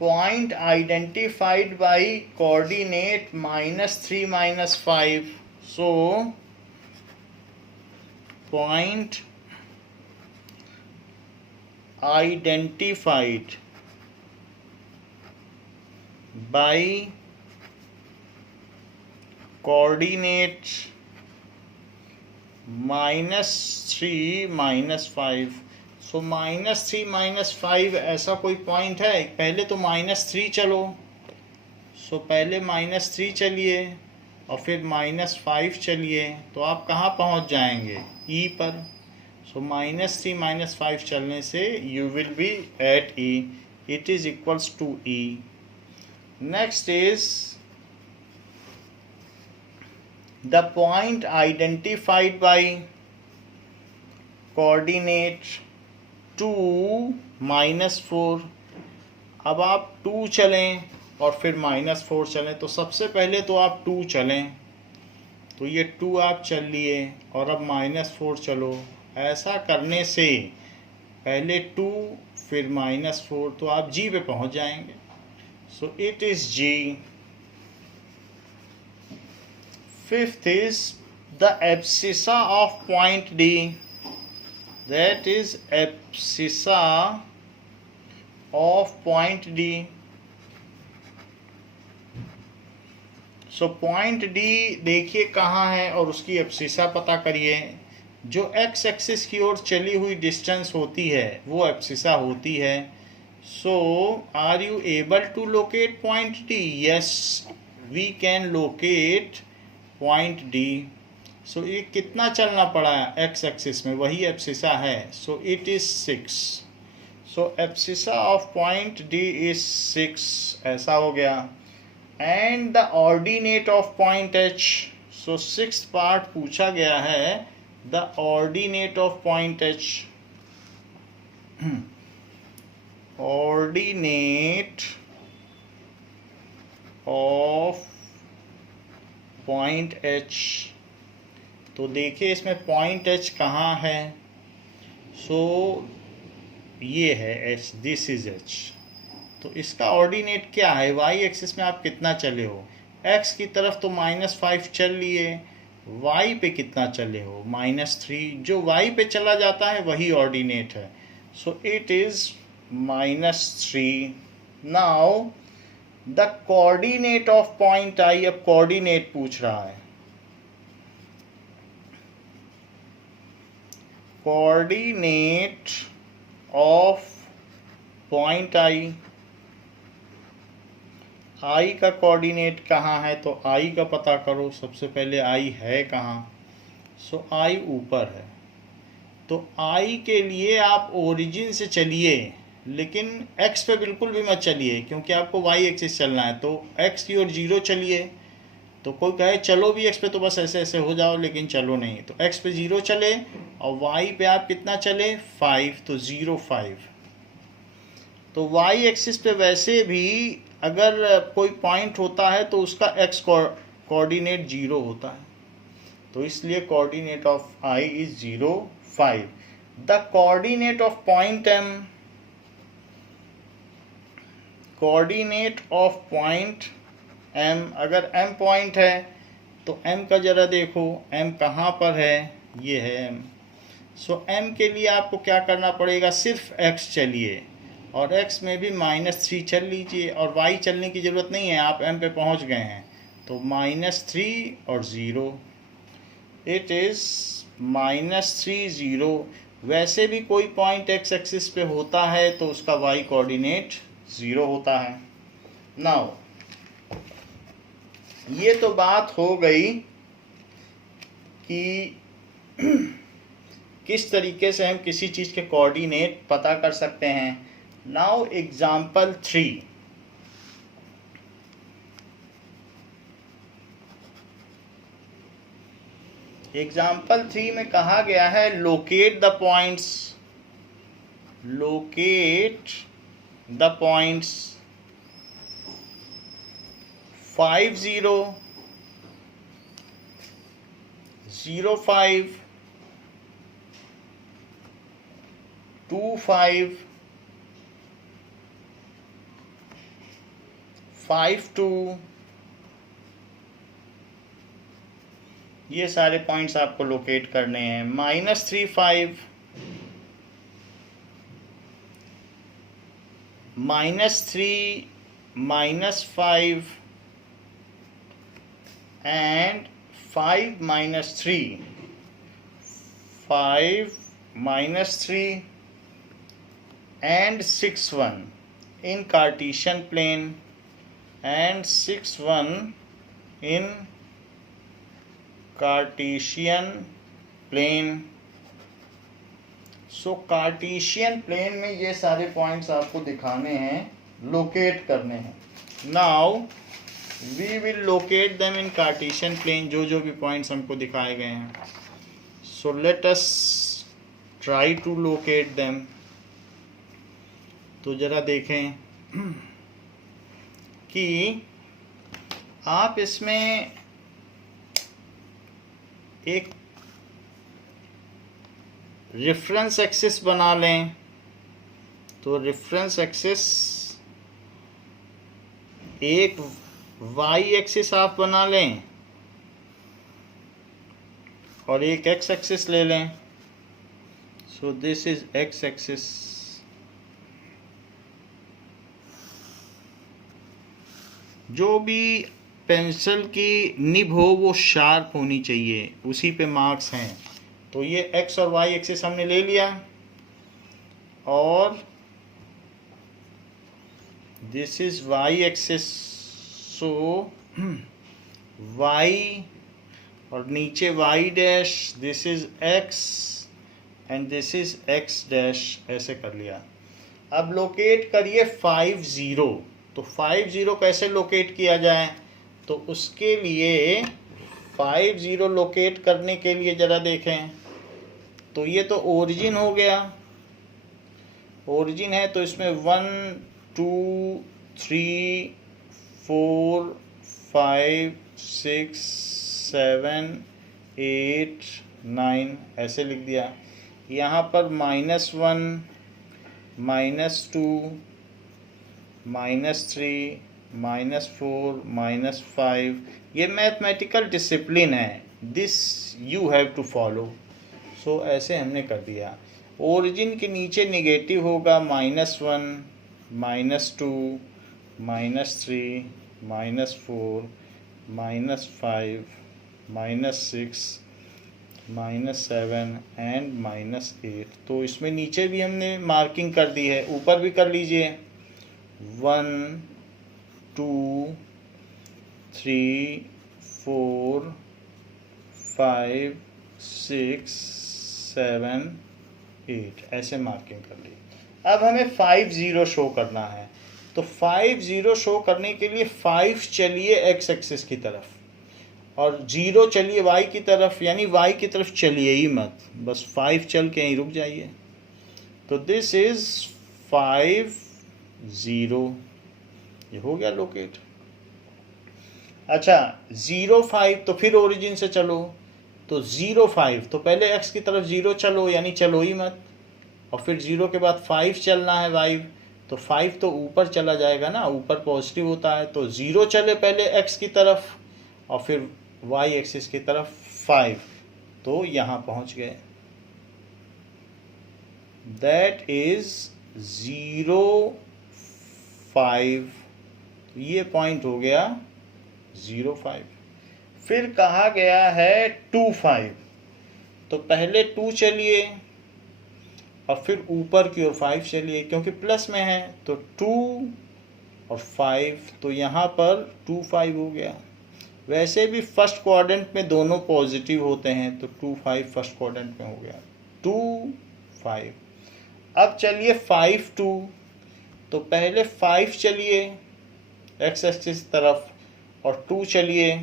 point identified by coordinate -3 - 5, so point identified by coordinate -3 - 5, सो -3 - 5 ऐसा कोई पॉइंट है? पहले तो -3 चलो, सो पहले -3 चलिए और फिर -5 चलिए, तो आप कहाँ पहुँच जाएंगे? E पर। सो -3 - 5 चलने से you will be at E, it is equals to E. Next is the point identified by coordinate 2 - 4। अब आप 2 चलें और फिर -4 चलें, तो सबसे पहले तो आप 2 चलें, तो ये 2 आप चल लिए और अब -4 चलो। ऐसा करने से पहले 2 फिर -4, तो आप G पे पहुंच जाएंगे। So it is G। Fifth is the abscissa of point D, that is abscissa of point D। So point D देखिए कहाँ है और उसकी एब्सिसा पता करिए। जो x एक्सिस की ओर चली हुई डिस्टेंस होती है वो एब्सिसा होती है। So are you able to locate point D? Yes, we can locate point D। So ये कितना चलना पड़ा है x एक्सिस में, वही एब्सिसा है, so it is 6। So abscissa of point D is 6, ऐसा हो गया। And the ordinate of point H, so 6th part पूछा गया है the ordinate of point H। ordinate of point H, तो देखिए इसमें point H कहाँ है? सो ये है H, दिस इज H। तो इसका ऑर्डिनेट क्या है? y एक्सिस में आप कितना चले हो? x की तरफ तो -5 चल लिए, y पे कितना चले हो? -3। जो y पे चला जाता है वही ऑर्डिनेट है, so it is -3। Now the coordinate of point I, अब कोऑर्डिनेट पूछ रहा है। Coordinate of point I, I का कोऑर्डिनेट कहाँ है? तो I का पता करो। सबसे पहले I है कहाँ? सो I ऊपर है, तो I के लिए आप ओरिजिन से चलिए, लेकिन x पे बिल्कुल भी मत चलिए क्योंकि आपको y एक्सिस चलना है। तो x की ओर 0 चलिए, तो कोई कहे चलो भी x पे, तो बस ऐसे ऐसे हो जाओ, लेकिन चलो नहीं। तो x पे 0 चले और y पे आप कितना चले? 5, तो 0 5। तो y एक्सिस पे वैसे भी अगर कोई पॉइंट होता है तो उसका x कोऑर्डिनेट 0 होता है। तो इसलिए coordinate of I is 0, 5. The coordinate of point M, coordinate of point M, अगर M पॉइंट है तो M का जरा देखो, M कहाँ पर है, ये है M. सो M के लिए आपको क्या करना पड़ेगा, सिर्फ X चलिए और X में भी -3 चल लीजिए और Y चलने की ज़रूरत नहीं है, आप M पे पहुंच गए हैं. तो -3 और 0, इट इज़ -3, 0. वैसे भी कोई पॉइंट X एक्सिस पे होता है तो उसका Y कोऑर्डिनेट 0 होता है. नाउ ये तो बात हो गई कि किस तरीके से हम किसी चीज़ के कोऑर्डिनेट पता कर सकते हैं. Now example 3. एग्जाम्पल 3 में कहा गया है locate the points, locate the points 5, 0, 0, 5, 2, 5, 5, 2. ये सारे पॉइंट्स आपको लोकेट करने हैं. -3, 5, -3, -5 and 5, -3, 5, -3 and 6, 1 in Cartesian plane and 6, 1 in Cartesian plane. सो कार्टेशियन प्लेन में ये सारे पॉइंट्स आपको दिखाने हैं, लोकेट करने हैं. Now we will locate them in Cartesian plane, जो भी पॉइंट्स हमको दिखाए गए हैं. So let us try to locate them. तो जरा देखें कि आप इसमें एक रेफरेंस एक्सिस बना लें. तो रेफरेंस एक्सिस, एक y एक्सिस आप बना लें और एक x एक्सिस ले लें. So this is x axis. जो भी पेंसिल की निब हो वो शार्प होनी चाहिए, उसी पे मार्क्स हैं. तो ये x और y एक्सिस हमने ले लिया और this is y axis. So y और नीचे y dash, this is x and this is x dash, ऐसे कर लिया. अब लोकेट करिए 5, 0. तो 5, 0 कैसे लोकेट किया जाए, तो उसके लिए 5, 0 लोकेट करने के लिए जरा देखें. तो ये तो ओरिजिन हो गया, ओरिजिन है तो इसमें 1, 2, 3, 4, 5, 6, 7, 8, 9 ऐसे लिख दिया. यहाँ पर -1, -2, -3, -4, -5. ये मैथमेटिकल डिसिप्लिन है, this you have to follow. So ऐसे हमने कर दिया. ओरिजिन के नीचे निगेटिव होगा -1, -2, -3, -4, -5, -6, -7 एंड -8. तो इसमें नीचे भी हमने मार्किंग कर दी है, ऊपर भी कर लीजिए. 1, 2, 3, 4, 5, 6, 7, 8 ऐसे मार्किंग कर ली. अब हमें 5, 0 शो करना है. तो 5, 0 शो करने के लिए 5 चलिए x एक्सिस की तरफ और 0 चलिए y की तरफ, यानी y की तरफ चलिए ही मत, बस 5 चल के ही रुक जाइए. तो दिस इज 5, 0. ये हो गया लोकेट. अच्छा 0, 5 तो फिर ओरिजिन से चलो. तो 0 5, तो पहले x की तरफ 0 चलो, यानी चलो ही मत, और फिर 0 के बाद 5 चलना है 5, तो 5 तो ऊपर चला जाएगा ना, ऊपर पॉजिटिव होता है, तो 0 चले पहले x की तरफ और फिर y एक्सिस की तरफ 5, तो यहाँ पहुँच गए। दैट इज 0 5, ये पॉइंट हो गया 0 5। फिर कहा गया है 2 5, तो पहले 2 चलिए और फिर ऊपर की ओर 5 चलिए, क्योंकि प्लस में है तो 2 और 5, तो यहाँ पर 2 5 हो गया। वैसे भी फर्स्ट क्वाड्रेंट में दोनों पॉजिटिव होते हैं, तो 2 5 फर्स्ट क्वाड्रेंट में हो गया 2 5। अब चलिए 5 2, तो पहले 5 चलिए एक्स एक्सिस तरफ और 2 चलिए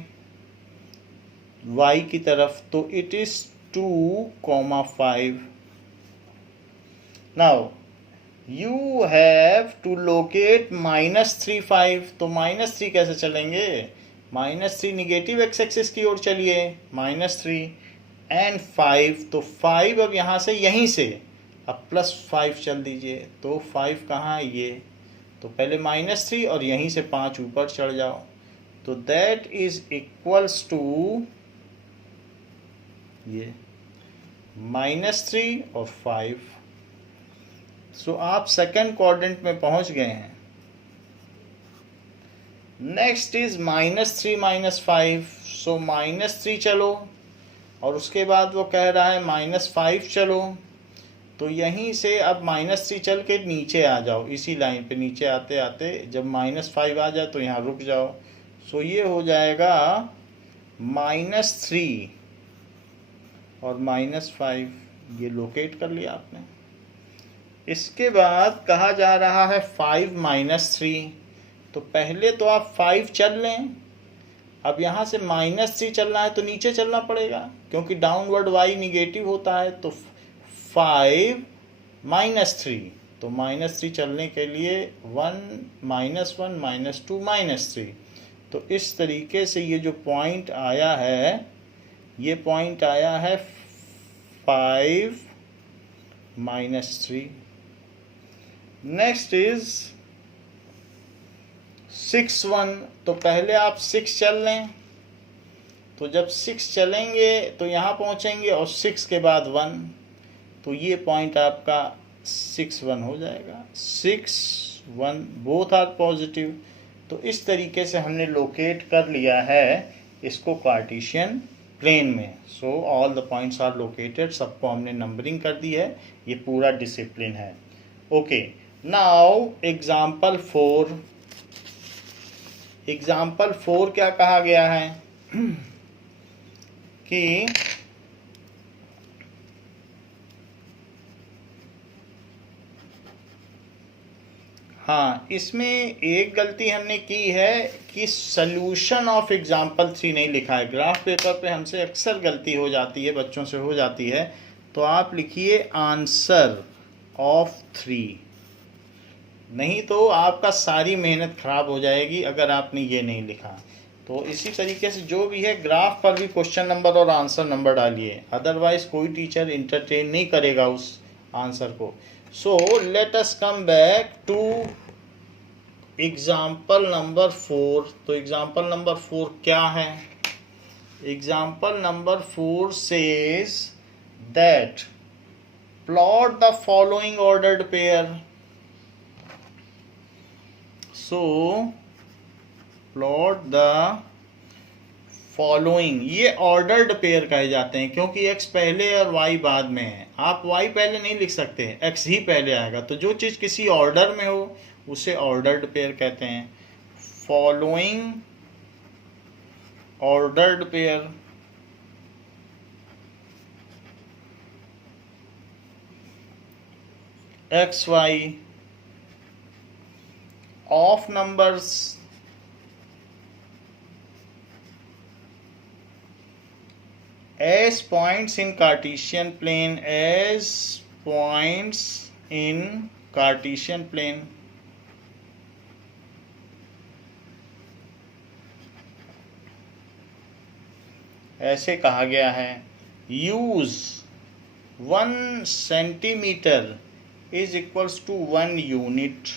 y की तरफ, तो it is 2,5। Now you have to locate -3 5, तो -3 कैसे चलेंगे, -3 निगेटिव एक्स एक्सिस की ओर चलिए, -3 एंड 5, तो 5 अब यहाँ से यहीं से अब +5 चल दीजिए, तो 5 कहाँ है ये, तो पहले -3 और यहीं से 5 ऊपर चढ़ जाओ, तो दैट इज इक्वल्स टू ये -3 और 5। सो आप सेकंड क्वाड्रेंट में पहुंच गए हैं। नेक्स्ट इज -3 -5, सो -3 चलो और उसके बाद वो कह रहा है -5 चलो, तो यहीं से अब -3 चल के नीचे आ जाओ, इसी लाइन पे नीचे आते आते जब -5 आ जाए तो यहाँ रुक जाओ, सो ये हो जाएगा -3 और -5, ये लोकेट कर लिया आपने। इसके बाद कहा जा रहा है 5 -3, तो पहले तो आप 5 चल लें, अब यहाँ से -3 चलना है तो नीचे चलना पड़ेगा, क्योंकि डाउनवर्ड y निगेटिव होता है, तो 5 -3, तो -3 चलने के लिए 1 -1 -2 -3, तो इस तरीके से ये जो पॉइंट आया है, ये पॉइंट आया है 5 -3। नेक्स्ट इज 6 1, तो पहले आप 6 चल लें, तो जब 6 चलेंगे तो यहाँ पहुँचेंगे और 6 के बाद 1, तो ये पॉइंट आपका 6 1 हो जाएगा, 6 1 बोथ आर पॉजिटिव। तो इस तरीके से हमने लोकेट कर लिया है इसको कार्टेशियन प्लेन में। So all the points are located, सबको हमने नंबरिंग कर दी है, ये पूरा डिसिप्लिन है। Okay, now example 4। एग्जाम्पल 4 क्या कहा गया है कि हाँ, इसमें एक गलती हमने की है कि सल्यूशन ऑफ एग्जाम्पल 3 नहीं लिखा है। ग्राफ पेपर पे हमसे अक्सर गलती हो जाती है, बच्चों से हो जाती है, तो आप लिखिए आंसर ऑफ 3, नहीं तो आपका सारी मेहनत खराब हो जाएगी अगर आपने ये नहीं लिखा। तो इसी तरीके से जो भी है ग्राफ पर भी क्वेश्चन नंबर और आंसर नंबर डालिए, अदरवाइज कोई टीचर इंटरटेन नहीं करेगा उस आंसर को। So let us come back to example number 4। तो एग्जाम्पल नंबर 4 क्या है? Example number 4 says that plot the following ordered pair. So plot the following, ये ऑर्डर्ड पेयर कहे जाते हैं क्योंकि x पहले और y बाद में है। आप y पहले नहीं लिख सकते, x ही पहले आएगा। तो जो चीज़ किसी ऑर्डर में हो उसे ऑर्डर्ड पेयर कहते हैं। Following ordered pair x y of numbers as points in Cartesian plane, as points in Cartesian plane। ऐसे कहा गया है। Use 1 centimetre is equals to 1 unit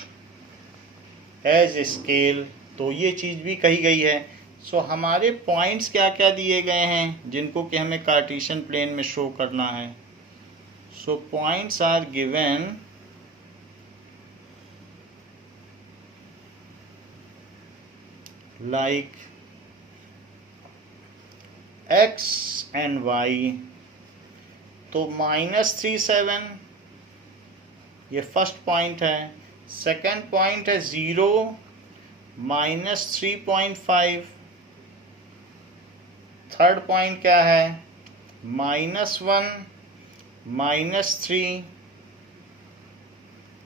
as scale. तो ये चीज़ भी कही गई है। सो हमारे पॉइंट्स क्या क्या दिए गए हैं जिनको कि हमें कार्टेशियन प्लेन में शो करना है। So points are given like x and y। तो -3 7 ये फर्स्ट पॉइंट है। सेकंड पॉइंट है 0 -3.5। थर्ड पॉइंट क्या है -1 -3।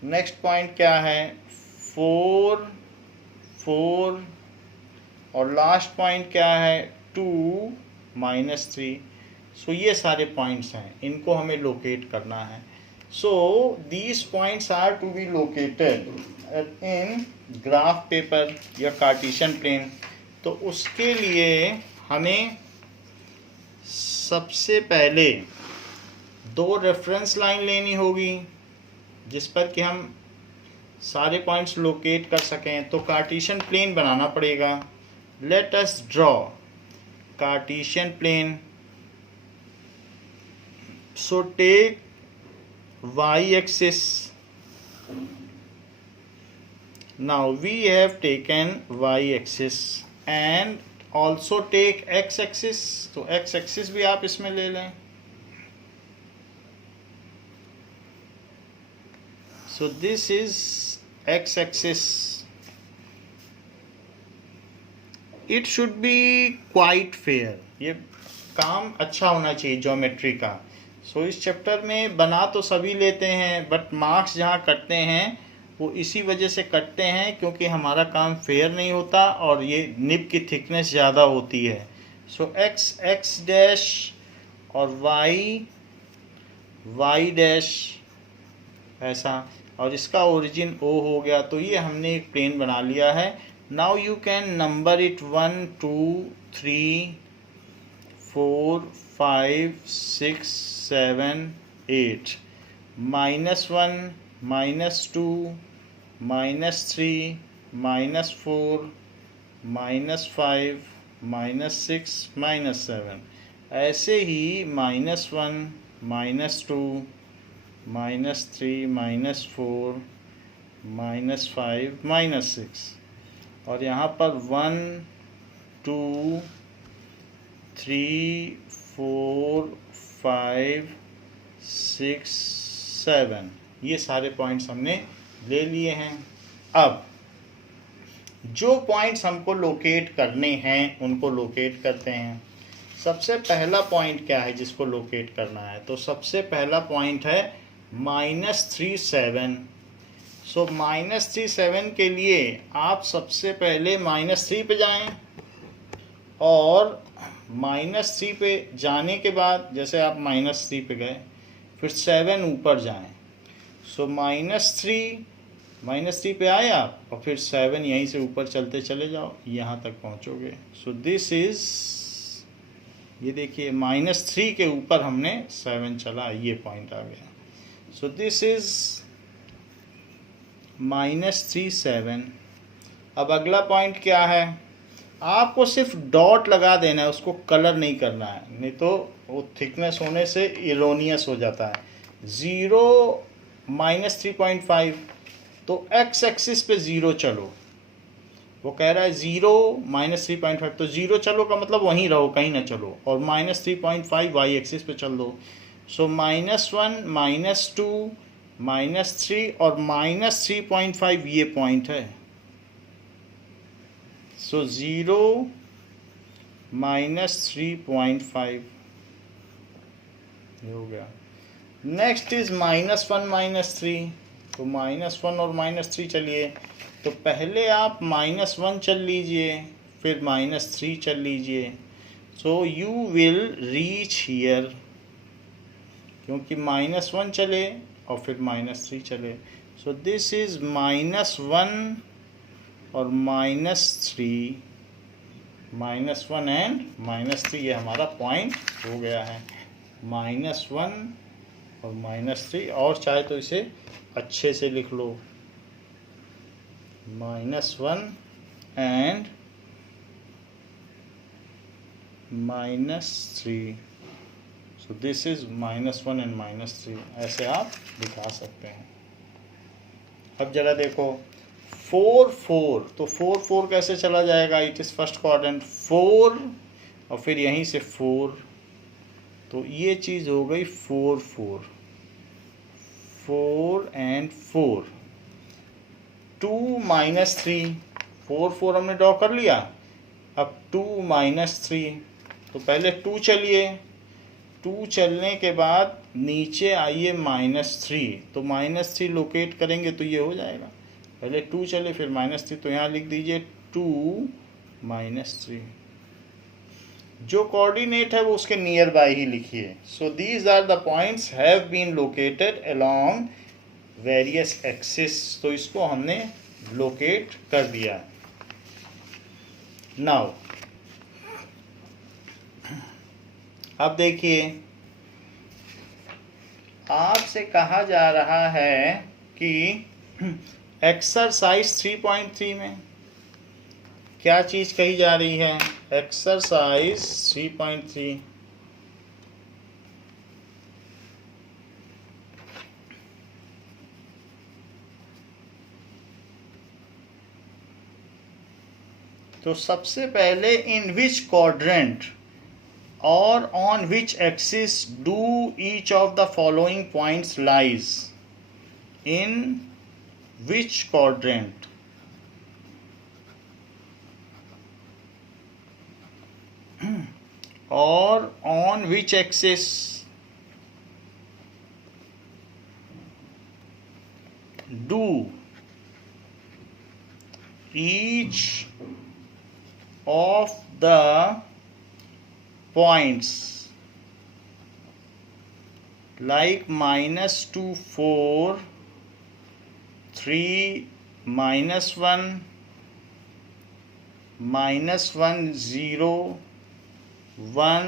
नेक्स्ट पॉइंट क्या है 4 4 और लास्ट पॉइंट क्या है 2 -3। सो ये सारे पॉइंट्स हैं, इनको हमें लोकेट करना है। So these points are to be located in graph paper या कार्टेशियन प्लेन। तो उसके लिए हमें सबसे पहले 2 रेफरेंस लाइन लेनी होगी जिस पर कि हम सारे पॉइंट्स लोकेट कर सकें। तो कार्टेशियन प्लेन बनाना पड़ेगा। Let us draw Cartesian plane. So take y-axis. Now we have taken y-axis and also take x-axis. तो x-axis भी आप इसमें ले लें। So this is x-axis. It should be quite fair. ये काम अच्छा होना चाहिए ज्योमेट्री का। सो इस चैप्टर में बना तो सभी लेते हैं बट मार्क्स जहाँ कटते हैं वो इसी वजह से कटते हैं क्योंकि हमारा काम फेयर नहीं होता और ये निब की थिकनेस ज़्यादा होती है। सो x डैश और y डैश ऐसा, और इसका ओरिजिन O हो गया। तो ये हमने एक प्लेन बना लिया है। Now you can number it 1 2 3 4 5 6 7 8 -1 -2 -3 -4 -5 -6 -7। ऐसे ही -1 -2 -3 -4 -5 -6 और यहाँ पर 1 2 3 4 5 6 7 ये सारे पॉइंट्स हमने ले लिए हैं। अब जो पॉइंट्स हमको लोकेट करने हैं उनको लोकेट करते हैं। सबसे पहला पॉइंट क्या है जिसको लोकेट करना है? तो सबसे पहला पॉइंट है -3 7। सो -3 7 के लिए आप सबसे पहले -3 पे जाएं और -3 पे जाने के बाद जैसे आप -3 पे गए फिर 7 ऊपर जाएं। सो -3 पे आए आप और फिर 7 यहीं से ऊपर चलते चले जाओ, यहाँ तक पहुँचोगे। सो दिस इज़, ये देखिए -3 के ऊपर हमने 7 चला, ये पॉइंट आ गया। So this is -3 7। अब अगला पॉइंट क्या है? आपको सिर्फ डॉट लगा देना है, उसको कलर नहीं करना है, नहीं तो वो थिकनेस होने से इरोनियस हो जाता है। 0 -3.5 तो x एक्सिस पे 0 चलो। वो कह रहा है 0 -3.5 तो 0 चलो का मतलब वहीं रहो, कहीं ना चलो, और -3.5 y एक्सिस पे चल दो। सो -1 -2 -3 और -3.5 ये पॉइंट है। सो 0 -3.5 ये हो गया। Next is -1 -3। तो -1 और -3 चलिए, तो पहले आप -1 चल लीजिए फिर -3 चल लीजिए। So you will reach here, क्योंकि -1 चले और फिर -3 चले। सो दिस इज -1 और -3, -1 एंड -3 ये हमारा पॉइंट हो गया है। -1 और -3, और चाहे तो इसे अच्छे से लिख लो, -1 and -3। So this is -1 and -3, ऐसे आप दिखा सकते हैं। अब जरा देखो 4 4, तो 4 4 कैसे चला जाएगा? इट इज फर्स्ट क्वाड्रेंट 4 और फिर यहीं से 4, तो ये चीज हो गई 4 4 4 एंड 4। 2 -3, 4 4 हमने ड्रॉ कर लिया। अब 2 -3, तो पहले 2 चलिए, 2 चलने के बाद नीचे आइए -3, तो -3 लोकेट करेंगे तो ये हो जाएगा। पहले 2 चले फिर -3, तो यहाँ लिख दीजिए 2 -3। जो कोऑर्डिनेट है वो उसके नियर बाय ही लिखिए। So these are the points have been located along various axis, तो इसको हमने लोकेट कर दिया। नाउ अब देखिए, आपसे कहा जा रहा है कि एक्सरसाइज 3.3 में क्या चीज कही जा रही है? एक्सरसाइज 3.3, तो सबसे पहले इन विच क्वाड्रेंट और on which axis do each of the following points lies? In which quadrant और on which axis do each of the points like -2 4 3 -1 -1 0 1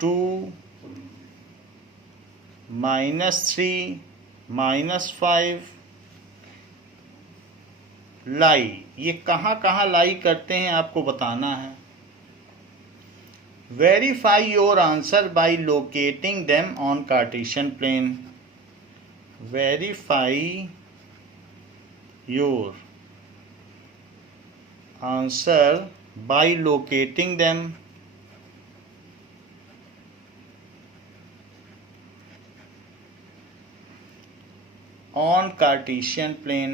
2 -3 -5 lie, ये कहाँ कहाँ लाई करते हैं आपको बताना है। Verify your answer by locating them on Cartesian plane. Verify your answer by locating them on Cartesian plane।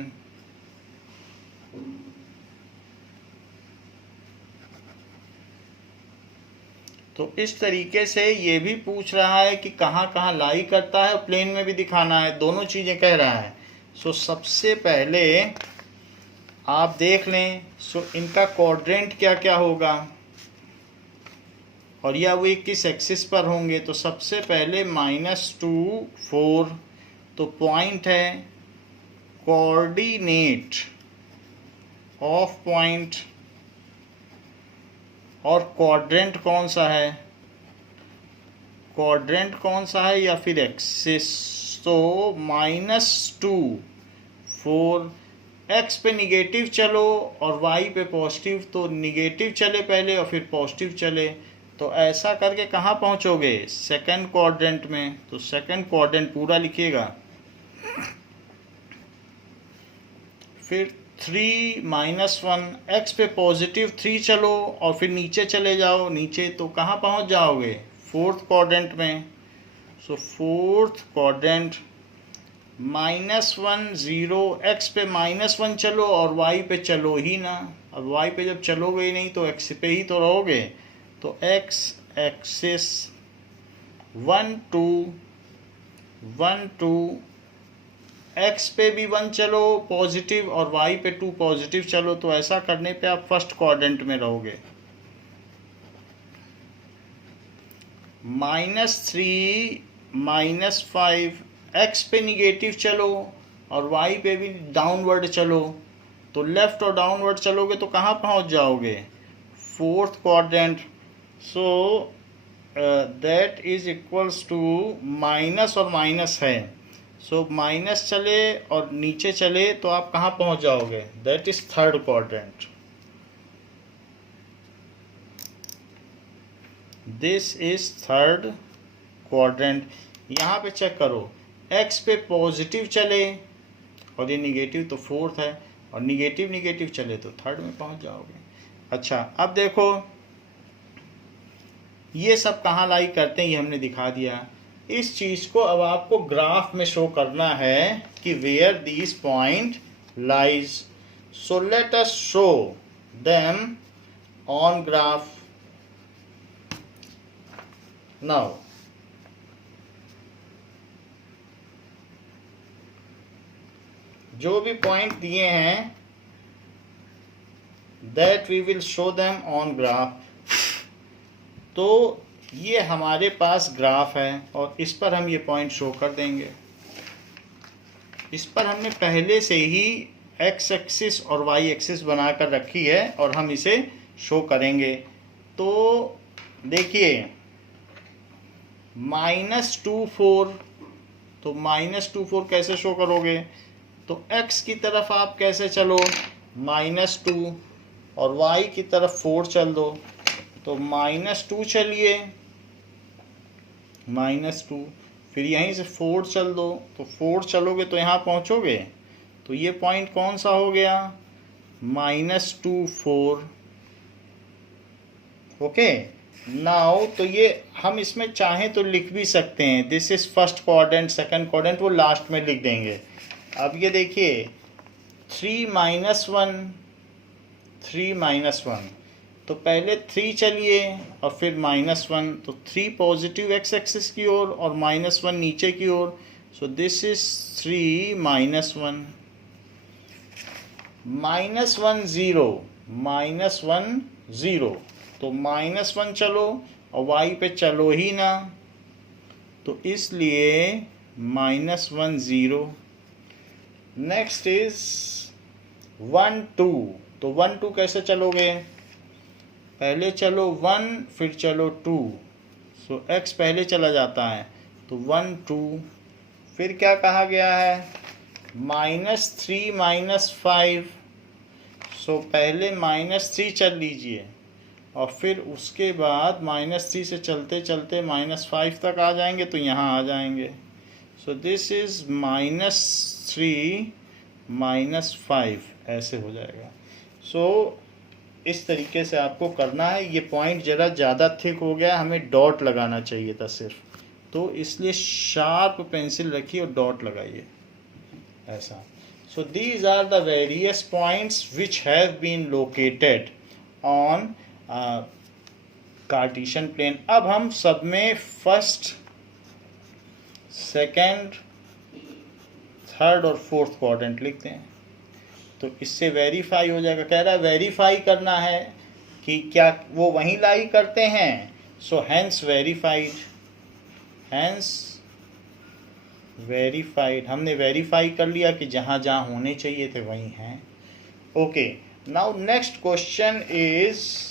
तो इस तरीके से ये भी पूछ रहा है कि कहाँ कहाँ लाई करता है, प्लेन में भी दिखाना है, दोनों चीजें कह रहा है। सो सबसे पहले आप देख लें, सो इनका क्वाड्रेंट क्या क्या होगा और या वो किस एक्सिस पर होंगे। तो सबसे पहले -2 4, तो पॉइंट है कोऑर्डिनेट ऑफ पॉइंट, और क्वाड्रेंट कौन सा है, क्वाड्रेंट कौन सा है या फिर एक्सिस। तो -2 4, एक्स पे निगेटिव चलो और वाई पे पॉजिटिव, तो निगेटिव चले पहले और फिर पॉजिटिव चले, तो ऐसा करके कहाँ पहुँचोगे? सेकंड क्वाड्रेंट में। तो सेकंड क्वाड्रेंट पूरा लिखिएगा। फिर 3 -1, एक्स पे पॉजिटिव 3 चलो और फिर नीचे चले जाओ, नीचे तो कहाँ पहुँच जाओगे? फोर्थ क्वाड्रेंट में। सो फोर्थ क्वाड्रेंट -1 0, एक्स पे -1 चलो और वाई पे चलो ही ना। अब वाई पे जब चलोगे ही नहीं तो एक्स पे ही तो रहोगे। तो एक्स एक्सिस 1 2 1 2, एक्स पे भी 1 चलो पॉजिटिव और वाई पे 2 पॉजिटिव चलो, तो ऐसा करने पे आप फर्स्ट क्वाड्रेंट में रहोगे। -3 -5, एक्स पे निगेटिव चलो और वाई पे भी डाउनवर्ड चलो, तो लेफ्ट और डाउनवर्ड चलोगे तो कहाँ पहुँच जाओगे? Fourth quadrant. So that is equals to minus और माइनस है, सो माइनस चले और नीचे चले तो आप कहाँ पहुँच जाओगे, that is third quadrant. This is third quadrant. यहाँ पे चेक करो, एक्स पे पॉजिटिव चले और ये निगेटिव तो फोर्थ है, और निगेटिव निगेटिव चले तो थर्ड में पहुँच जाओगे। अच्छा, अब देखो ये सब कहाँ लाई करते हैं ये हमने दिखा दिया। इस चीज़ को अब आपको ग्राफ में शो करना है कि where these point lies. So let us show them on graph now. जो भी पॉइंट दिए हैं that we will show them on graph. तो ये हमारे पास ग्राफ है और इस पर हम ये पॉइंट शो कर देंगे। इस पर हमने पहले से ही एक्स एक्सिस और वाई एक्सिस बनाकर रखी है और हम इसे शो करेंगे। तो देखिए -2 4, तो -2 4 कैसे शो करोगे, तो x की तरफ आप कैसे चलो -2 और y की तरफ 4 चल दो, तो -2 चलिए -2, फिर यहीं से 4 चल दो, तो 4 चलोगे तो यहाँ पहुँचोगे, तो ये पॉइंट कौन सा हो गया -2 4। ओके नाउ, तो ये हम इसमें चाहें तो लिख भी सकते हैं, this is first quadrant, second quadrant वो लास्ट में लिख देंगे। अब ये देखिए 3 -1 तो पहले 3 चलिए और फिर -1, तो 3 पॉजिटिव एक्स एक्सिस की ओर और -1 नीचे की ओर, सो दिस इज 3 -1 -1 0, तो -1 चलो और y पे चलो ही ना, तो इसलिए -1 0। नेक्स्ट इज 1 2, तो 1 2 कैसे चलोगे, पहले चलो 1 फिर चलो 2, सो x पहले चला जाता है, तो 1 2, फिर क्या कहा गया है -3 -5, सो पहले -3 चल लीजिए और फिर उसके बाद -3 से चलते चलते -5 तक आ जाएंगे, तो यहाँ आ जाएंगे, सो दिस इज -3 -5 ऐसे हो जाएगा। सो इस तरीके से आपको करना है। ये पॉइंट ज़रा ज़्यादा थिक हो गया, हमें डॉट लगाना चाहिए था सिर्फ, तो इसलिए शार्प पेंसिल रखिए और डॉट लगाइए ऐसा। So these are the various points which have been located on Cartesian plane. अब हम सब में फर्स्ट, सेकंड, थर्ड और फोर्थ क्वाड्रेंट लिखते हैं, तो इससे वेरीफाई हो जाएगा। कह रहा है वेरीफाई करना है कि क्या वो वहीं लाई करते हैं, so hence verified, hence verified, हमने वेरीफाई कर लिया कि जहाँ जहाँ होने चाहिए थे वहीं हैं। Okay now next question is,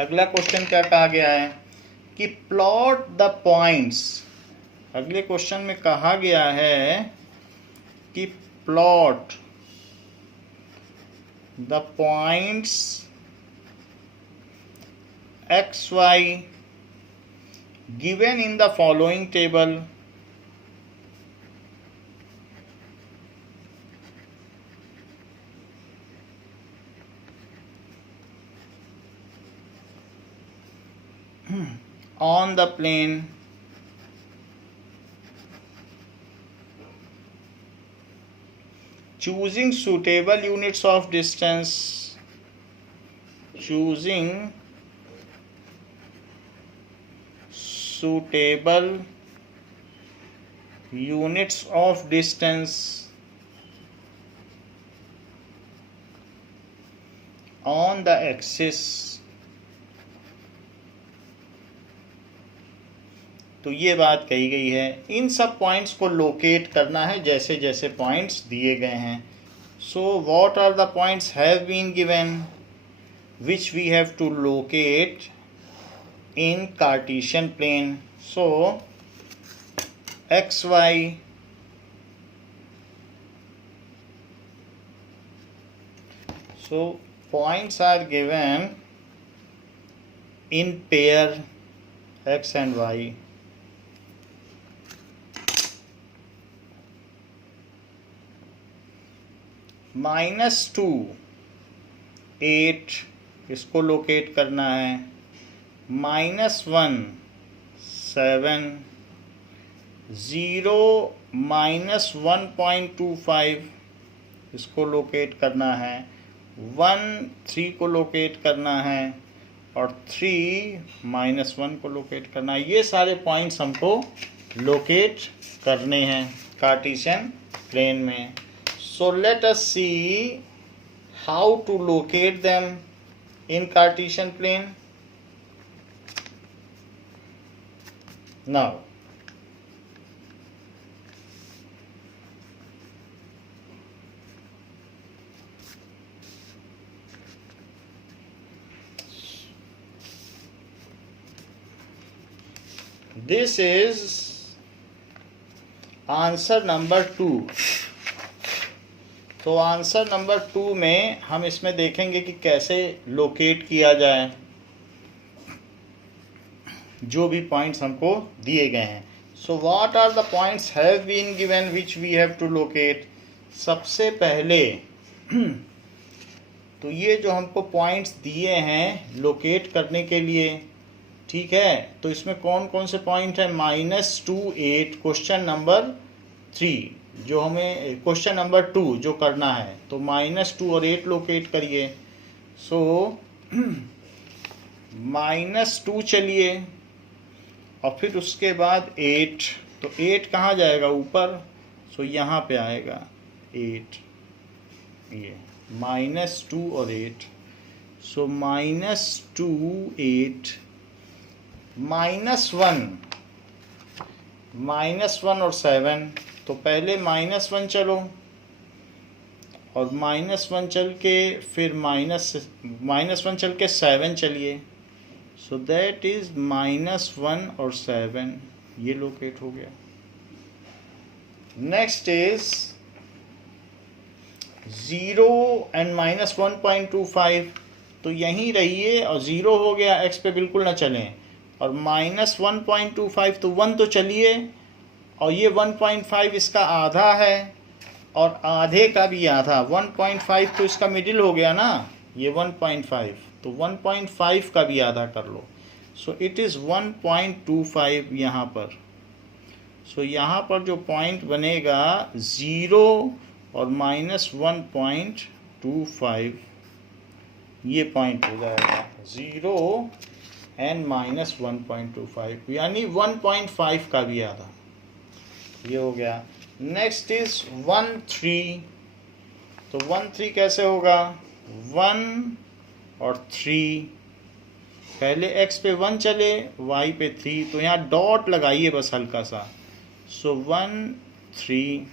अगला क्वेश्चन क्या कहा गया है कि प्लॉट द पॉइंट्स। अगले क्वेश्चन में कहा गया है कि plot the points x y given in the following table. on the plane choosing suitable units of distance, choosing suitable units of distance on the axis। तो ये बात कही गई है, इन सब पॉइंट्स को लोकेट करना है जैसे जैसे पॉइंट्स दिए गए हैं। So what are the points have been given, which we have to locate in Cartesian plane. So xy so points are given in pair x and y. -2 8 इसको लोकेट करना है, -1 7 0 -1.25 इसको लोकेट करना है, 1 3 को लोकेट करना है और 3 -1 को लोकेट करना है। ये सारे पॉइंट्स हमको लोकेट करने हैं कार्टेशियन प्लेन में। So let us see how to locate them in Cartesian plane. Now this is answer number 2। तो आंसर नंबर 2 में हम इसमें देखेंगे कि कैसे लोकेट किया जाए जो भी पॉइंट्स हमको दिए गए हैं। So what are the points have been given which we have to locate. सबसे पहले तो ये जो हमको पॉइंट्स दिए हैं लोकेट करने के लिए, ठीक है, तो इसमें कौन कौन से पॉइंट है। -2 8 क्वेश्चन नंबर 3 जो हमें क्वेश्चन नंबर 2 जो करना है, तो -2 और 8 लोकेट करिए। सो -2 चलिए और फिर उसके बाद 8, तो 8 कहाँ जाएगा ऊपर, सो यहाँ पे आएगा 8, ये -2 और 8। सो -2 8 -1 और 7, तो पहले -1 चलो और -1 चल के फिर -1 चल के 7 चलिए। सो दैट इज -1 और 7, ये लोकेट हो गया। नेक्स्ट इज 0 एंड -1.25, तो यहीं रहिए और 0 हो गया, x पे बिल्कुल ना चलें। और -1.25 तो 1 तो चलिए और ये 1.5 इसका आधा है और आधे का भी आधा, 1.5 तो इसका मिडिल हो गया ना, ये 1.5, तो 1.5 का भी आधा कर लो। सो इट इज़ 1.25 यहाँ पर। सो यहाँ पर जो पॉइंट बनेगा 0 और -1.25, ये पॉइंट हो जाएगा 0 एंड -1.25, यानी 1.5 का भी आधा, ये हो गया। नेक्स्ट इज 1 3, तो 1 3 कैसे होगा, 1 और 3, पहले x पे 1 चले y पे 3, तो यहाँ डॉट लगाइए बस हल्का सा। सो 1 3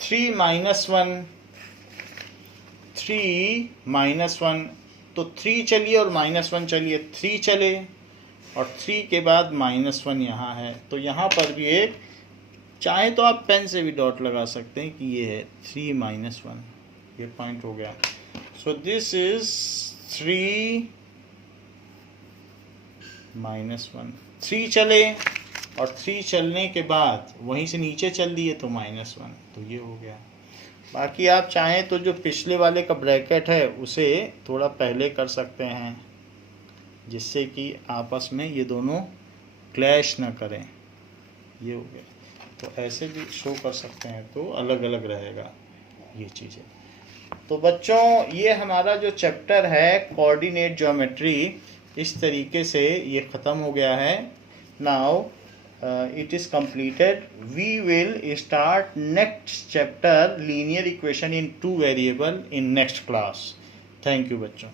3 -1, तो 3 चलिए और -1 चलिए, 3 चले और 3 के बाद -1 यहाँ है, तो यहाँ पर भी एक, चाहे तो आप पेन से भी डॉट लगा सकते हैं कि ये है 3 -1, ये पॉइंट हो गया। सो दिस इज 3 -1, 3 चले और 3 चलने के बाद वहीं से नीचे चल दिए तो -1, तो ये हो गया। बाकी आप चाहें तो जो पिछले वाले का ब्रैकेट है उसे थोड़ा पहले कर सकते हैं, जिससे कि आपस में ये दोनों क्लैश ना करें, ये हो गया। तो ऐसे भी शो कर सकते हैं, तो अलग अलग रहेगा ये चीज़ें। तो बच्चों ये हमारा जो चैप्टर है कोऑर्डिनेट ज्योमेट्री, इस तरीके से ये ख़त्म हो गया है। Now it is completed. We will start next chapter linear equation in 2 variable in next class. Thank you बच्चों।